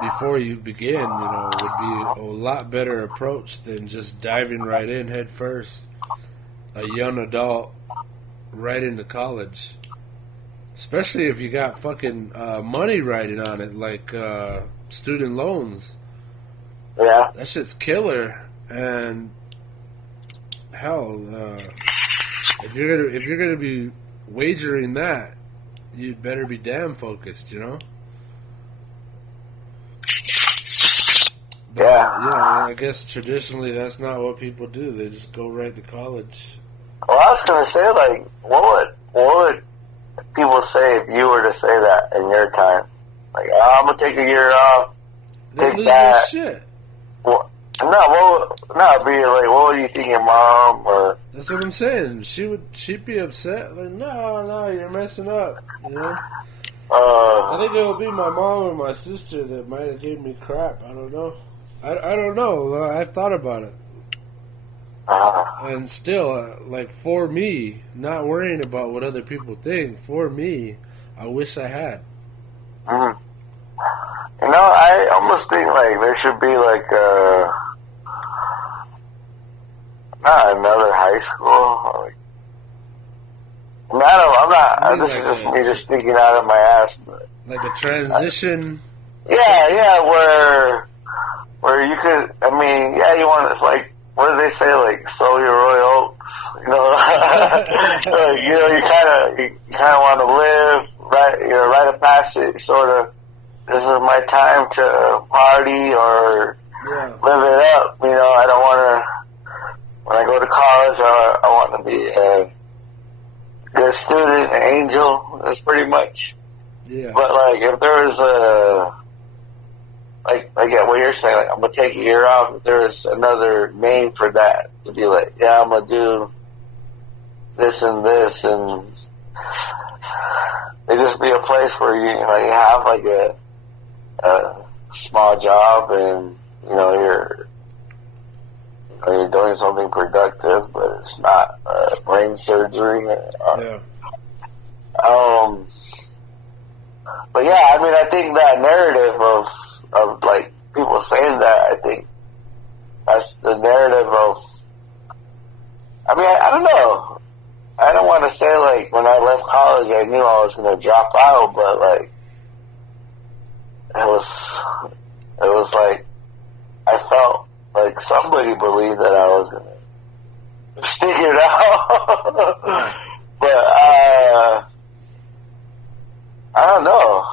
before you begin, you know, would be a lot better approach than just diving right in head first, a young adult, right into college. Especially if you got fucking money riding on it, like student loans. Yeah. That shit's killer. And hell, if you're gonna be wagering that, you'd better be damn focused, you know. But, yeah. You know, I guess traditionally that's not what people do. They just go right to college. Well, I was gonna say, like, what would people say if you were to say that in your time? Like, I'm gonna take a year off. They lose their shit. Well, it'd be like, what would you think your mom or? That's what I'm saying. She'd be upset. Like, no, you're messing up. You know. I think it would be my mom or my sister that might have gave me crap. I don't know. I don't know. I've thought about it. And still, like, for me, not worrying about what other people think, for me, I wish I had. You know, I almost think, like, there should be, like, not another high school. Like, I'm not, this is just me just thinking out of my ass. But, like a transition? Yeah, where you could, I mean, yeah, you want, it's like, what do they say? Like, sow your royal oats. You know, you kind of want to live right. Rite of passage, sort of. This is my time to party or live it up. I don't want to. When I go to college, I want to be a good student, an angel. That's pretty much. Yeah. But like, if there was like what you're saying, like I'm gonna take a year off. If there's another name for that, to be like, yeah, I'm gonna do this and this, and it just be a place where you have like a small job, and you're doing something productive, but it's not brain surgery. But yeah, I mean, I think that narrative of like people saying that, I think that's the narrative of. I mean, I don't know. I don't want to say like when I left college I knew I was going to drop out, but like it was like I felt like somebody believed that I was going to figure it out. But I don't know.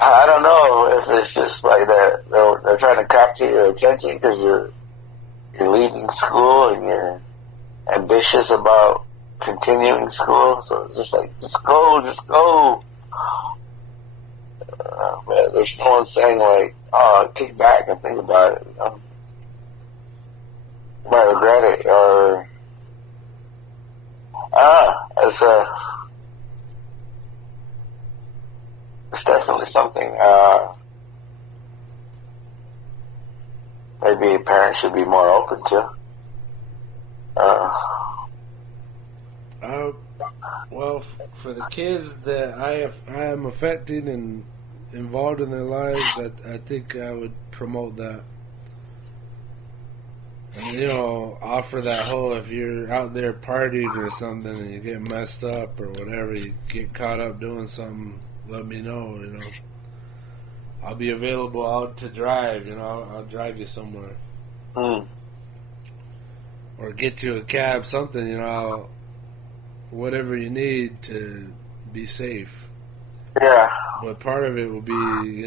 I don't know if it's just like that they're trying to capture your attention because you're leaving school and you're ambitious about continuing school. So it's just like, just go. But there's no one saying like, oh, kick back and think about it. You might regret it, or it's definitely something maybe parents should be more open to. Well, for the kids that I am affecting and involved in their lives, I think I would promote that. And, offer that whole, if you're out there partying or something and you get messed up or whatever, you get caught up doing something, let me know, I'll be available out to drive, I'll drive you somewhere. Or get you a cab, something, whatever you need to be safe. Yeah. But part of it will be,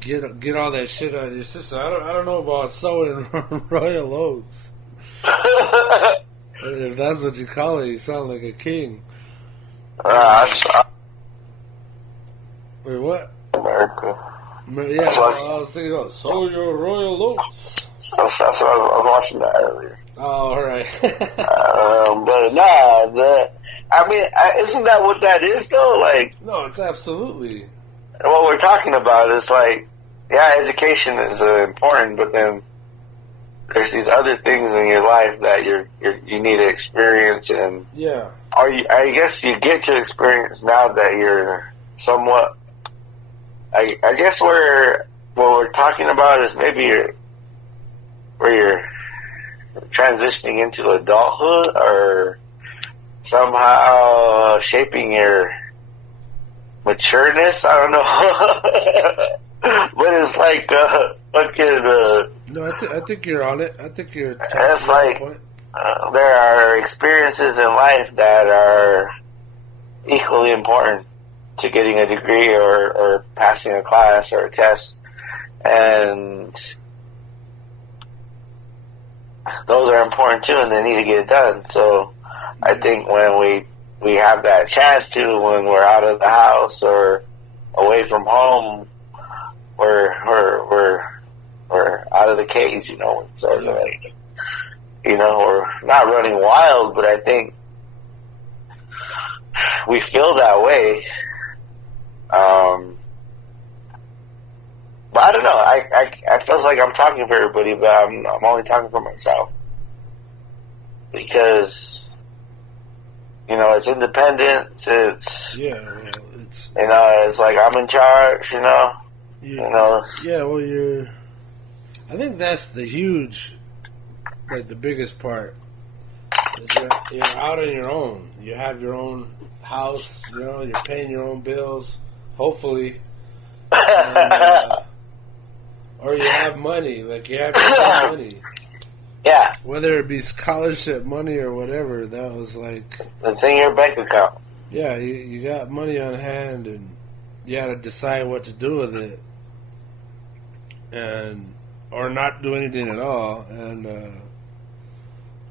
get all that shit out of your system. I don't know about sowing royal oats. If that's what you call it, you sound like a king. Wait, what? America. Yeah, I was thinking, sow your royal oats. That's what I was watching that earlier. Oh, all right. But I mean, isn't that what that is though? Like, no, it's absolutely. What we're talking about is like, yeah, education is important, but then there's these other things in your life that you need to experience, and I guess you get to experience now that you're somewhat. I guess what we're talking about is maybe where you're transitioning into adulthood, or somehow shaping your matureness. I don't know. But it's like no, I think you're on it. I think you're. It's like there are experiences in life that are equally important to getting a degree or passing a class or a test, and those are important too, and they need to get done. So I think when we have that chance to, when we're out of the house or away from home, we're out of the cage, sort of like, we're not running wild, but I think we feel that way. But I don't know. I feel like I'm talking for everybody, but I'm only talking for myself, because it's independence. It's it's like I'm in charge. Yeah. Well, I think that's the biggest part. You're out on your own. You have your own house. You're paying your own bills. Hopefully. And, or you have money, like you have your own money. Yeah. Whether it be scholarship money or whatever, that was like... It's in your bank account. Yeah, you got money on hand, and you got to decide what to do with it. Or not do anything at all. And,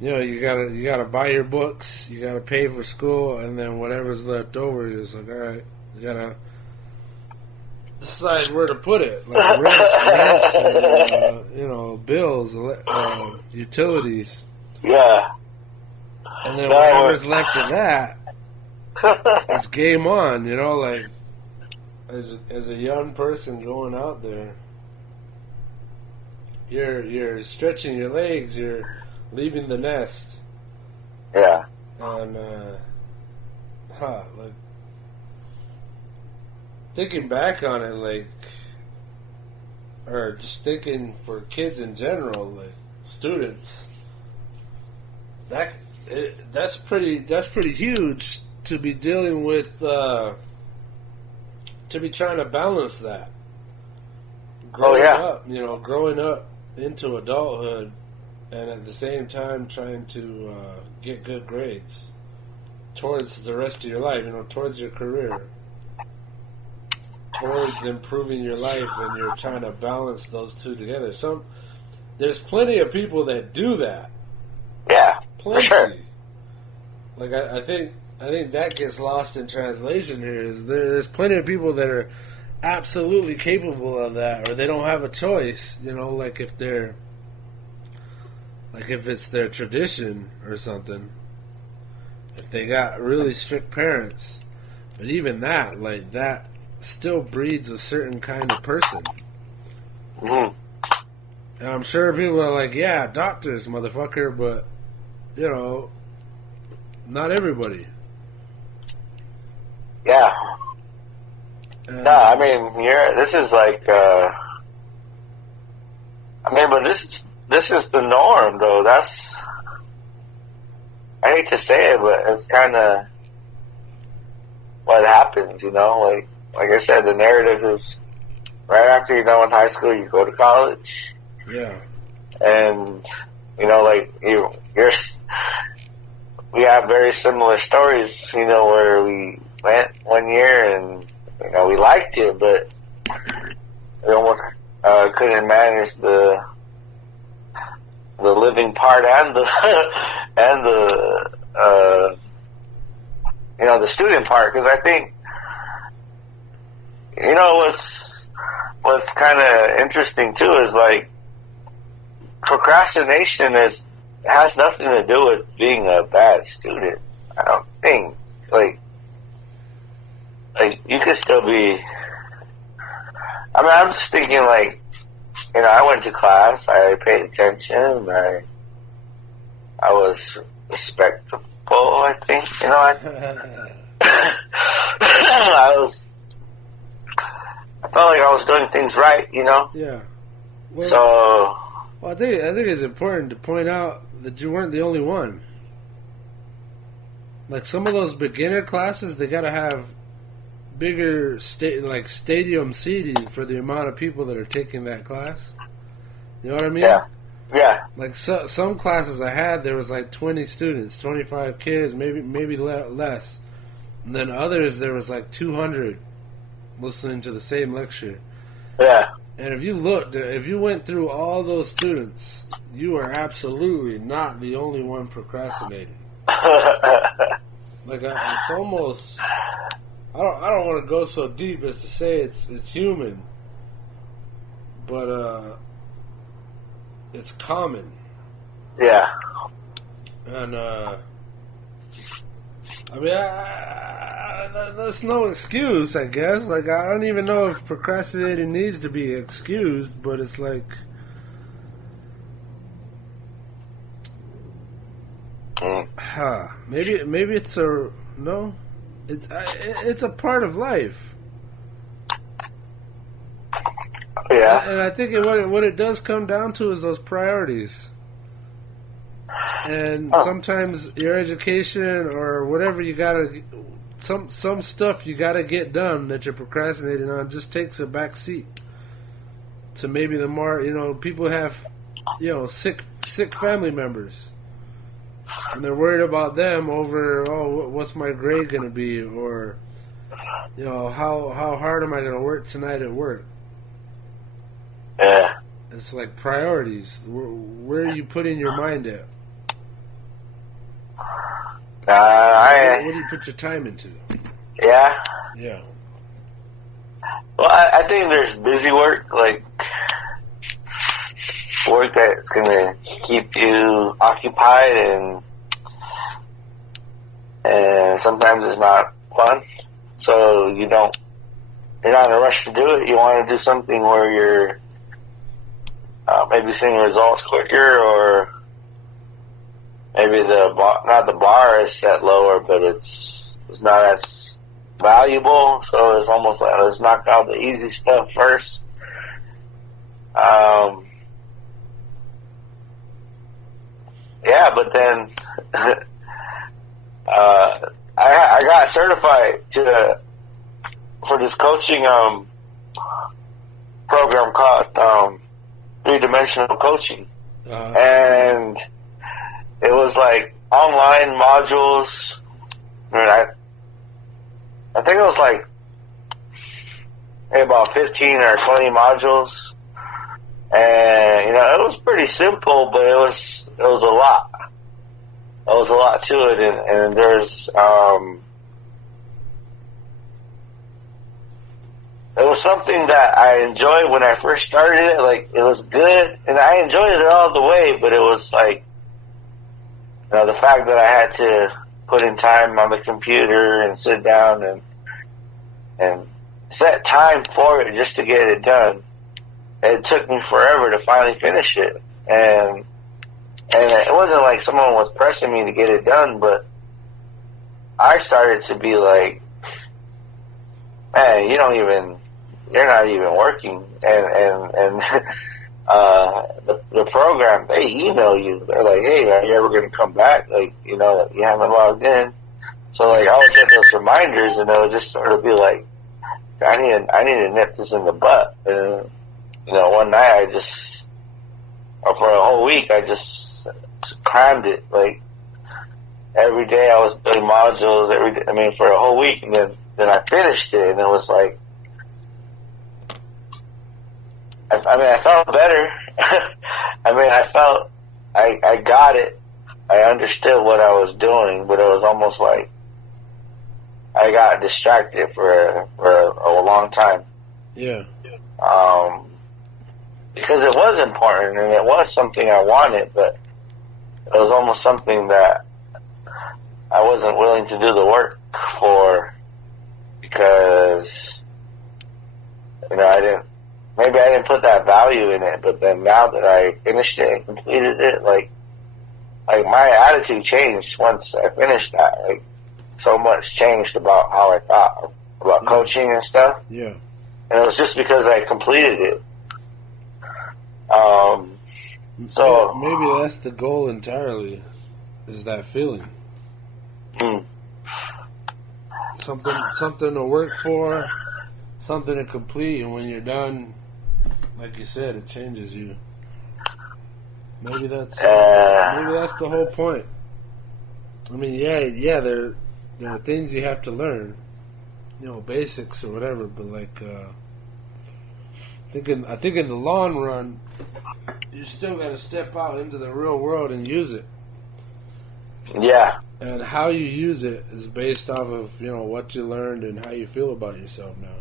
you gotta buy your books, you gotta pay for school, and then whatever's left over, you're just like, alright, you gotta decide where to put it, like rent and, bills, utilities. Yeah. And then whatever's left of that, it's game on, like as a young person going out there, you're stretching your legs, you're leaving the nest. Yeah. And like thinking back on it, like, or just thinking for kids in general, like students, that's pretty huge to be dealing with, to be trying to balance that. Growing up into adulthood, and at the same time trying to get good grades towards the rest of your life, towards your career, towards improving your life, and you're trying to balance those two together. There's plenty of people that do that. Yeah, plenty. For sure. Like I think that gets lost in translation here. Is there's plenty of people that are absolutely capable of that, or they don't have a choice. Like if it's their tradition or something, if they got really strict parents. But even that, like, that still breeds a certain kind of person. Mm-hmm. And I'm sure people are like, yeah, doctors, motherfucker, but, not everybody. Yeah. No, I mean, this is like, but this is the norm, though. I hate to say it, but it's kind of what happens, Like I said, the narrative is right after you're done with high school, you go to college. Yeah. And, we have very similar stories, where we went one year and, we liked it, but we almost couldn't manage the living part and the the student part, because I think what's kind of interesting too is like procrastination has nothing to do with being a bad student. I don't think like you could still be. I mean, I'm just thinking like, I went to class, I paid attention, I was respectful, I think, I felt like I was doing things right, Yeah. Well, I think it's important to point out that you weren't the only one. Like some of those beginner classes, they gotta have bigger stadium seating for the amount of people that are taking that class. You know what I mean? Yeah. Yeah. Like some classes I had, there was like 20 students, 25 kids, maybe less. And then others, there was like 200 listening to the same lecture. Yeah. And if you went through all those students, you are absolutely not the only one procrastinating. Like it's almost, I don't want to go so deep as to say it's human, but it's common. Yeah. And I mean, that's no excuse, I guess. Like, I don't even know if procrastinating needs to be excused, but it's like, maybe it's it's a part of life. Yeah. And I think what it does come down to is those priorities. And sometimes your education or whatever you gotta, some stuff you gotta get done that you're procrastinating on just takes a back seat to maybe the more, people have, sick sick family members, and they're worried about them over, what's my grade going to be, or how hard am I going to work tonight at work? Yeah. It's like priorities. Where are you putting your mind at? What do you put your time into? Yeah. Yeah. Well, I think there's busy work, like work that's gonna keep you occupied, and sometimes it's not fun. So you're not in a rush to do it. You want to do something where you're maybe seeing results quicker, or maybe not the bar is set lower, but it's not as valuable. So it's almost like, let's knock out the easy stuff first. Yeah, but then I got certified for this coaching program called 3-dimensional coaching, and it was like online modules. I think it was like maybe about 15 or 20 modules, and it was pretty simple, but it was a lot. There was a lot to it, and there's it was something that I enjoyed when I first started it. Like, it was good, and I enjoyed it all the way, but it was like, the fact that I had to put in time on the computer and sit down and set time for it just to get it done. It took me forever to finally finish it, and it wasn't like someone was pressing me to get it done, but I started to be like, man, you're not even working, and the program, they email you. They're like, hey, are you ever going to come back? Like, you haven't logged in. So like, I would get those reminders, and it would just sort of be like, I need to nip this in the butt. And one night or for a whole week, I just crammed it. Like, every day I was doing modules for a whole week, and then I finished it, and it was like, I felt better. I felt I got it. I understood what I was doing, but it was almost like I got distracted for a long time. Yeah. Because it was important, and it was something I wanted, but it was almost something that I wasn't willing to do the work for, because I didn't put that value in it. But then now that I finished it and completed it, like my attitude changed once I finished that. Like, so much changed about how I thought about coaching and stuff. Yeah. And it was just because I completed it. So maybe that's the goal entirely, is that feeling. Something to work for, something to complete, and when you're done, like you said, it changes you. Maybe that's the whole point. I mean, yeah, there are things you have to learn, basics or whatever. But like, I think in the long run, you still got to step out into the real world and use it. Yeah. And how you use it is based off of what you learned and how you feel about yourself now.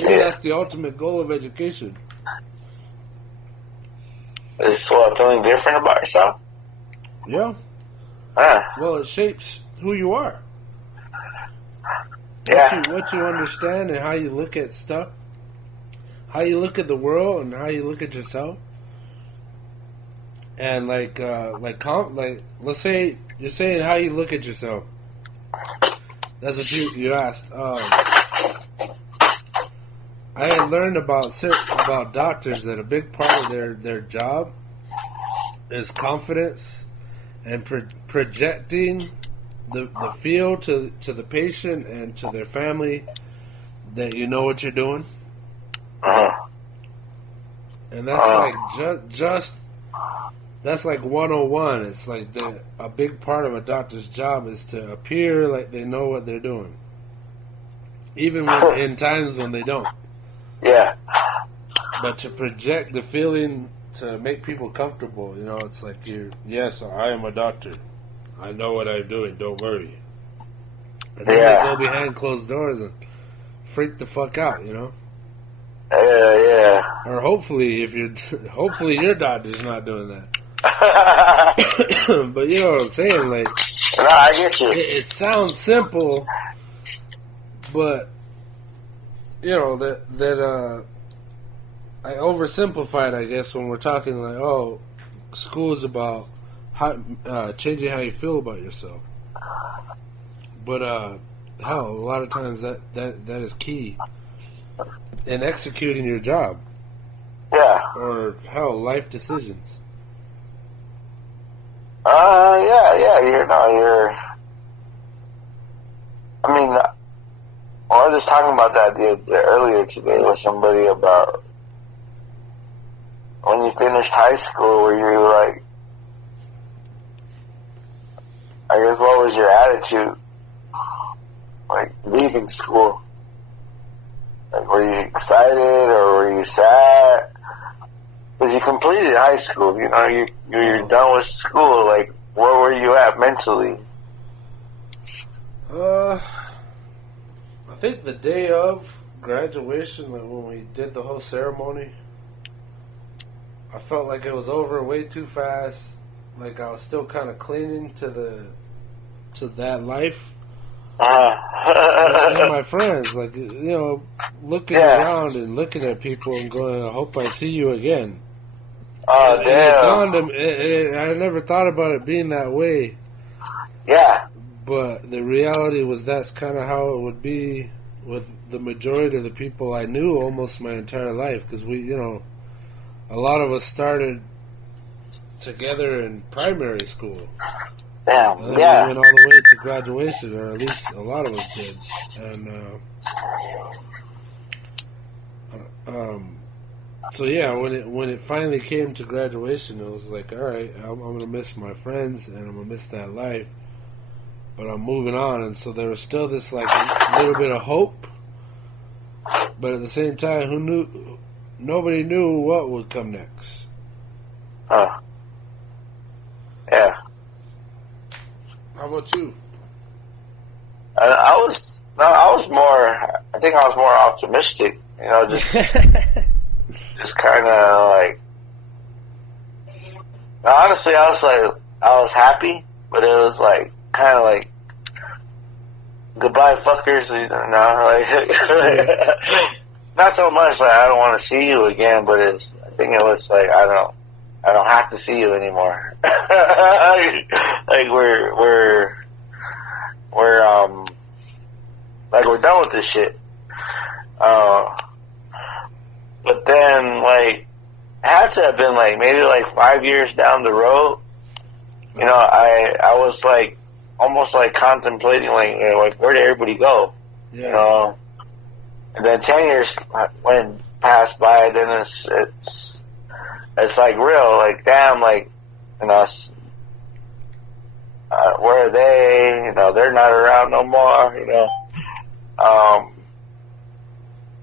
Maybe that's the ultimate goal of education. Is feeling different about yourself? Yeah. Well, it shapes who you are. Yeah. What you understand and how you look at stuff, how you look at the world and how you look at yourself. And like let's say you're saying how you look at yourself. That's what you asked. I had learned about doctors that a big part of their job is confidence and projecting the feel to the patient and to their family that you know what you're doing. And that's like just that's like 101. It's like a big part of a doctor's job is to appear like they know what they're doing, even in times when they don't. Yeah. But to project the feeling to make people comfortable, it's like yes, I am a doctor. I know what I'm doing. Don't worry. And then they go behind closed doors and freak the fuck out, Yeah. Or hopefully your doctor's not doing that. But you know what I'm saying? Like, no, I get you. It sounds simple, but that I oversimplified, I guess, when we're talking like, school's about changing how you feel about yourself. But hell, a lot of times that is key in executing your job. Yeah. Or hell, life decisions. You're. I mean, I was just talking about that earlier today with somebody about when you finished high school, were you like, I guess, what was your attitude, like, leaving school? Like, were you excited or were you sad? Because you completed high school, you're done with school. Like, where were you at mentally? I think the day of graduation, like when we did the whole ceremony, I felt like it was over way too fast. Like I was still kind of clinging to that life. And my friends, like, looking around and looking at people and going, I hope I see you again. Oh, and damn. It dawned on me, I never thought about it being that way. Yeah. But the reality was that's kind of how it would be with the majority of the people I knew almost my entire life. Because we, a lot of us started together in primary school. Damn, and then we went all the way to graduation, or at least a lot of us did. And so yeah, when it finally came to graduation, it was like, all right, I'm gonna miss my friends and I'm gonna miss that life, but I'm moving on. And so there was still this like little bit of hope, but at the same time, nobody knew what would come next. Yeah. How about you? I was more optimistic, just kind of like, honestly, I was happy, but it was like, kind of like, goodbye fuckers, like, not so much like I don't want to see you again, but I think it was like, I don't have to see you anymore. Like we're like we're done with this shit. But then like it had to have been like maybe like 5 years down the road. I was like almost like contemplating like where did everybody go? Yeah. And then 10 years passed by. Then it's like real, like damn, like where are they? They're not around no more.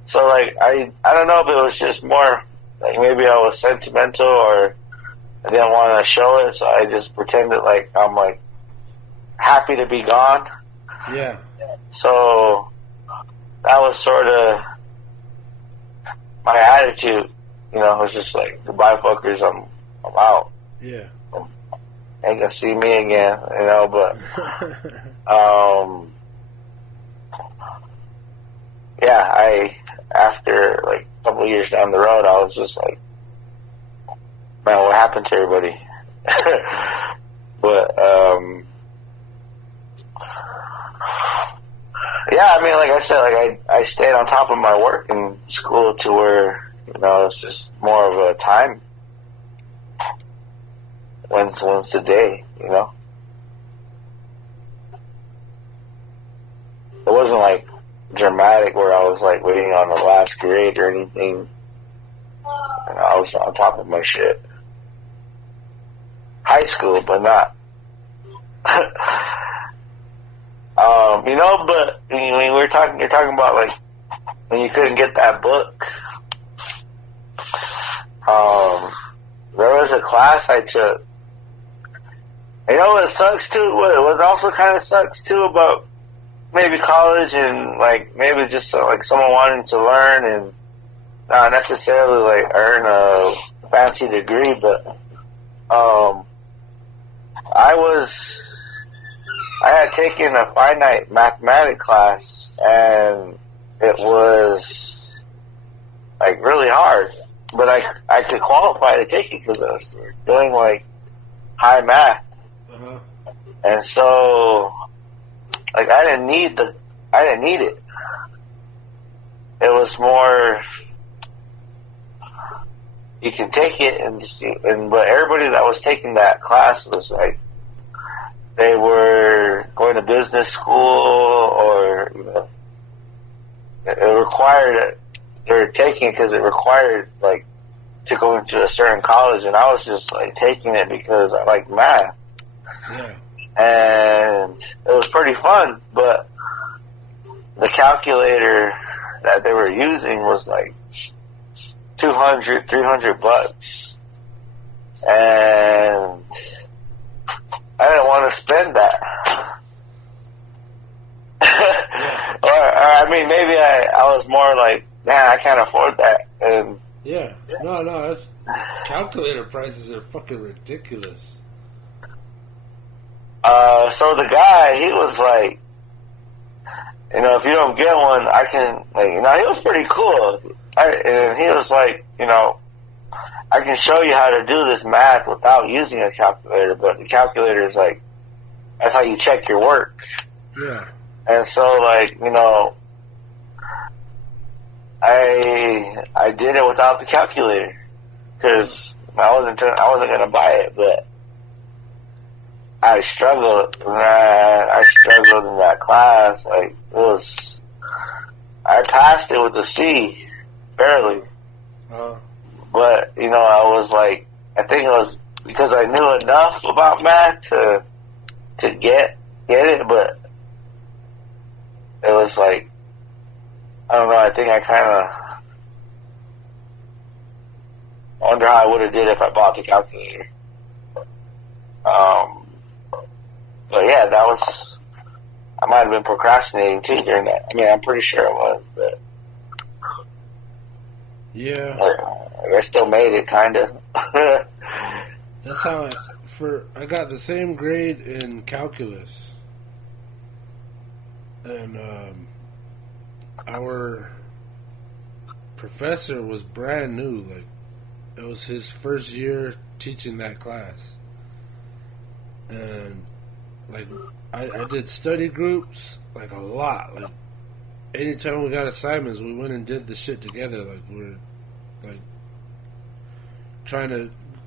So like I don't know if it was just more like maybe I was sentimental or I didn't want to show it, so I just pretended like I'm like happy to be gone. Yeah. So that was sort of my attitude. It was just like goodbye fuckers, I'm out. Yeah. Ain't gonna see me again, but yeah, after like a couple of years down the road, I was just like, man, what happened to everybody? But yeah, I mean, like I said, like I stayed on top of my work in school to where it's just more of a time. When's the day, It wasn't like dramatic where I was like waiting on the last grade or anything. I I was on top of my shit. High school, but not. You know, but when you're talking about like when you couldn't get that book. There was a class I took. You know what sucks too? What also kind of sucks too about maybe college and like maybe just like someone wanting to learn and not necessarily like earn a fancy degree, but I had taken a finite mathematics class and it was like really hard, but I could qualify to take it because I was doing like high math, and so like I didn't need it. It was more you can take it but everybody that was taking that class was like they were going to business school or you know it required it. They were taking it because it required like to go into a certain college, and I was just like taking it because I like math. Yeah. And it was pretty fun, but the calculator that they were using was like $200, $300, and I didn't want to spend that. or I mean, maybe I was more like, nah, I can't afford that. And yeah, no, that's calculator prices are fucking ridiculous. So the guy, he was like, you know, if you don't get one, I can, like, you know, he was pretty cool. And he was like, you know, I can show you how to do this math without using a calculator, but the calculator is like, that's how you check your work. Yeah. And so, like, you know, I did it without the calculator because I wasn't gonna buy it, but I struggled. I struggled in that class. Like I passed it with a C, barely. But you know, I was like, I think it was because I knew enough about math to get it, but it was like, I don't know. I think I kind of wonder how I would have did if I bought the calculator. But yeah, I might have been procrastinating too during that. I mean, I'm pretty sure it was, but yeah, I still made it, kind of. That's how I got the same grade in calculus, and our professor was brand new. Like, it was his first year teaching that class, and like I did study groups like a lot. Like anytime we got assignments, we went and did the shit together. Like we're like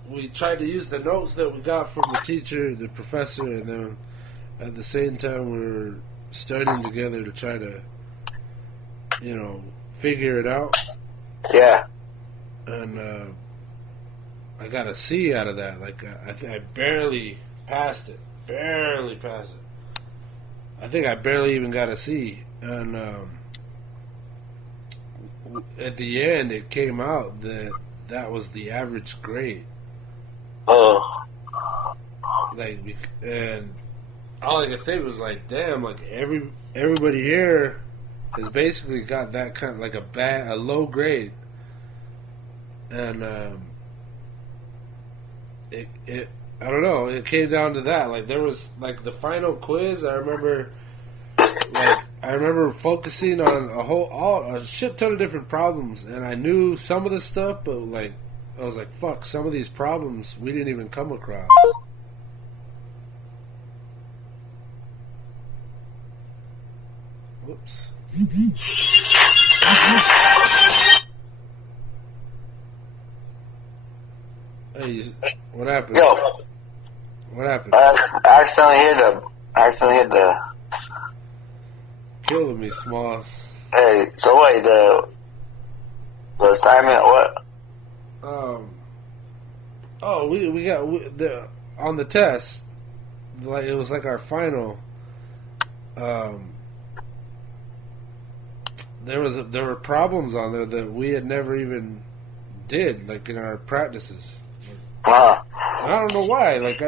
we tried to use the notes that we got from the teacher, the professor, and then at the same time we were studying together to try to, you know, figure it out. Yeah. And I got a C out of that. Like I barely passed it. I think I barely even got a C. And at the end, it came out that was the average grade. Oh. Like, and all I could think was like, damn, like everybody here has basically got that kind of like a low grade. And it I don't know, it came down to that. Like there was like the final quiz, I remember focusing on a shit ton of different problems, and I knew some of the stuff, but like I was like, fuck, some of these problems we didn't even come across. Whoops. Hey, what happened? Yo. What happened? I accidentally hit the. Killing me, Smalls. Hey, so wait, the assignment, what? we got on the test, like it was like our final. There were problems on there that we had never even did, like in our practices. I don't know why. Like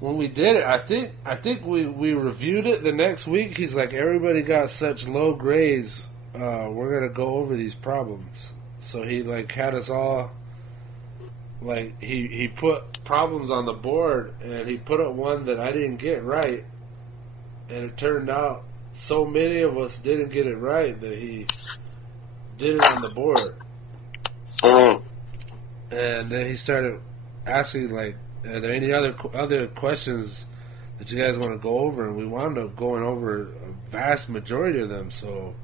when we did it, I think we reviewed it the next week. He's like, everybody got such low grades. We're gonna go over these problems. So he like had us all. Like he put problems on the board, and he put up one that I didn't get right, and it turned out so many of us didn't get it right that he did it on the board. And then he started asking, like, are there any other questions that you guys want to go over? And we wound up going over a vast majority of them. So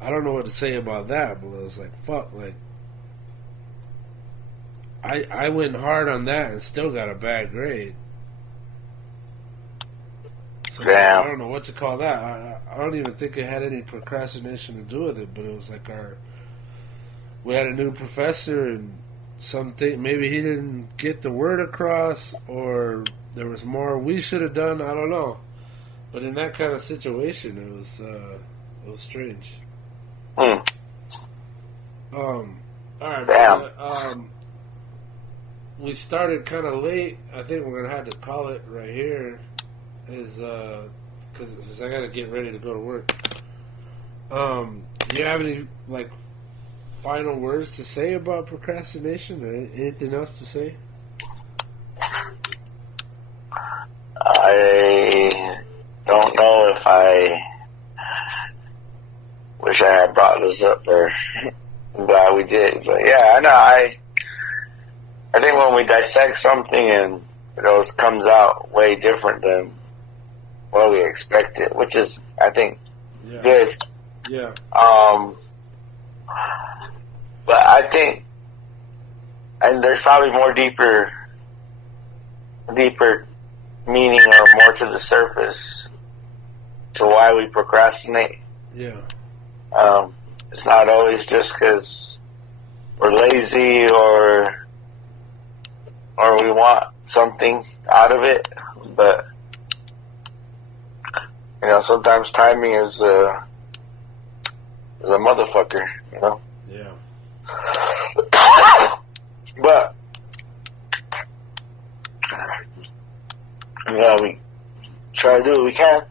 I don't know what to say about that, but it was like, fuck, like I went hard on that and still got a bad grade. So I don't know what to call that. I don't even think it had any procrastination to do with it, but it was like we had a new professor, and maybe he didn't get the word across, or there was more we should have done. I don't know. But in that kind of situation, it was strange. All right, man, we started kind of late. I think we're gonna have to call it right here. Because I gotta get ready to go to work. Do you have any like final words to say about procrastination, or anything else to say? I don't know if I wish I had brought this up, or I'm glad we did. But yeah, I know. I think when we dissect something and it comes out way different than what we expected, which is, I think, good. Yeah. But I think, and there's probably more deeper meaning or more to the surface to why we procrastinate. Yeah. It's not always just because we're lazy or we want something out of it, but sometimes timing is a motherfucker, Yeah. But we try to do what we can.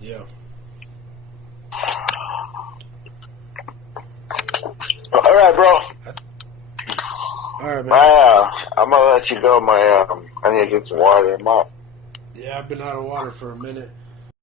Yeah. All right, bro. All right, man. I'm gonna let you go. I need to get some water. Yeah, I've been out of water for a minute.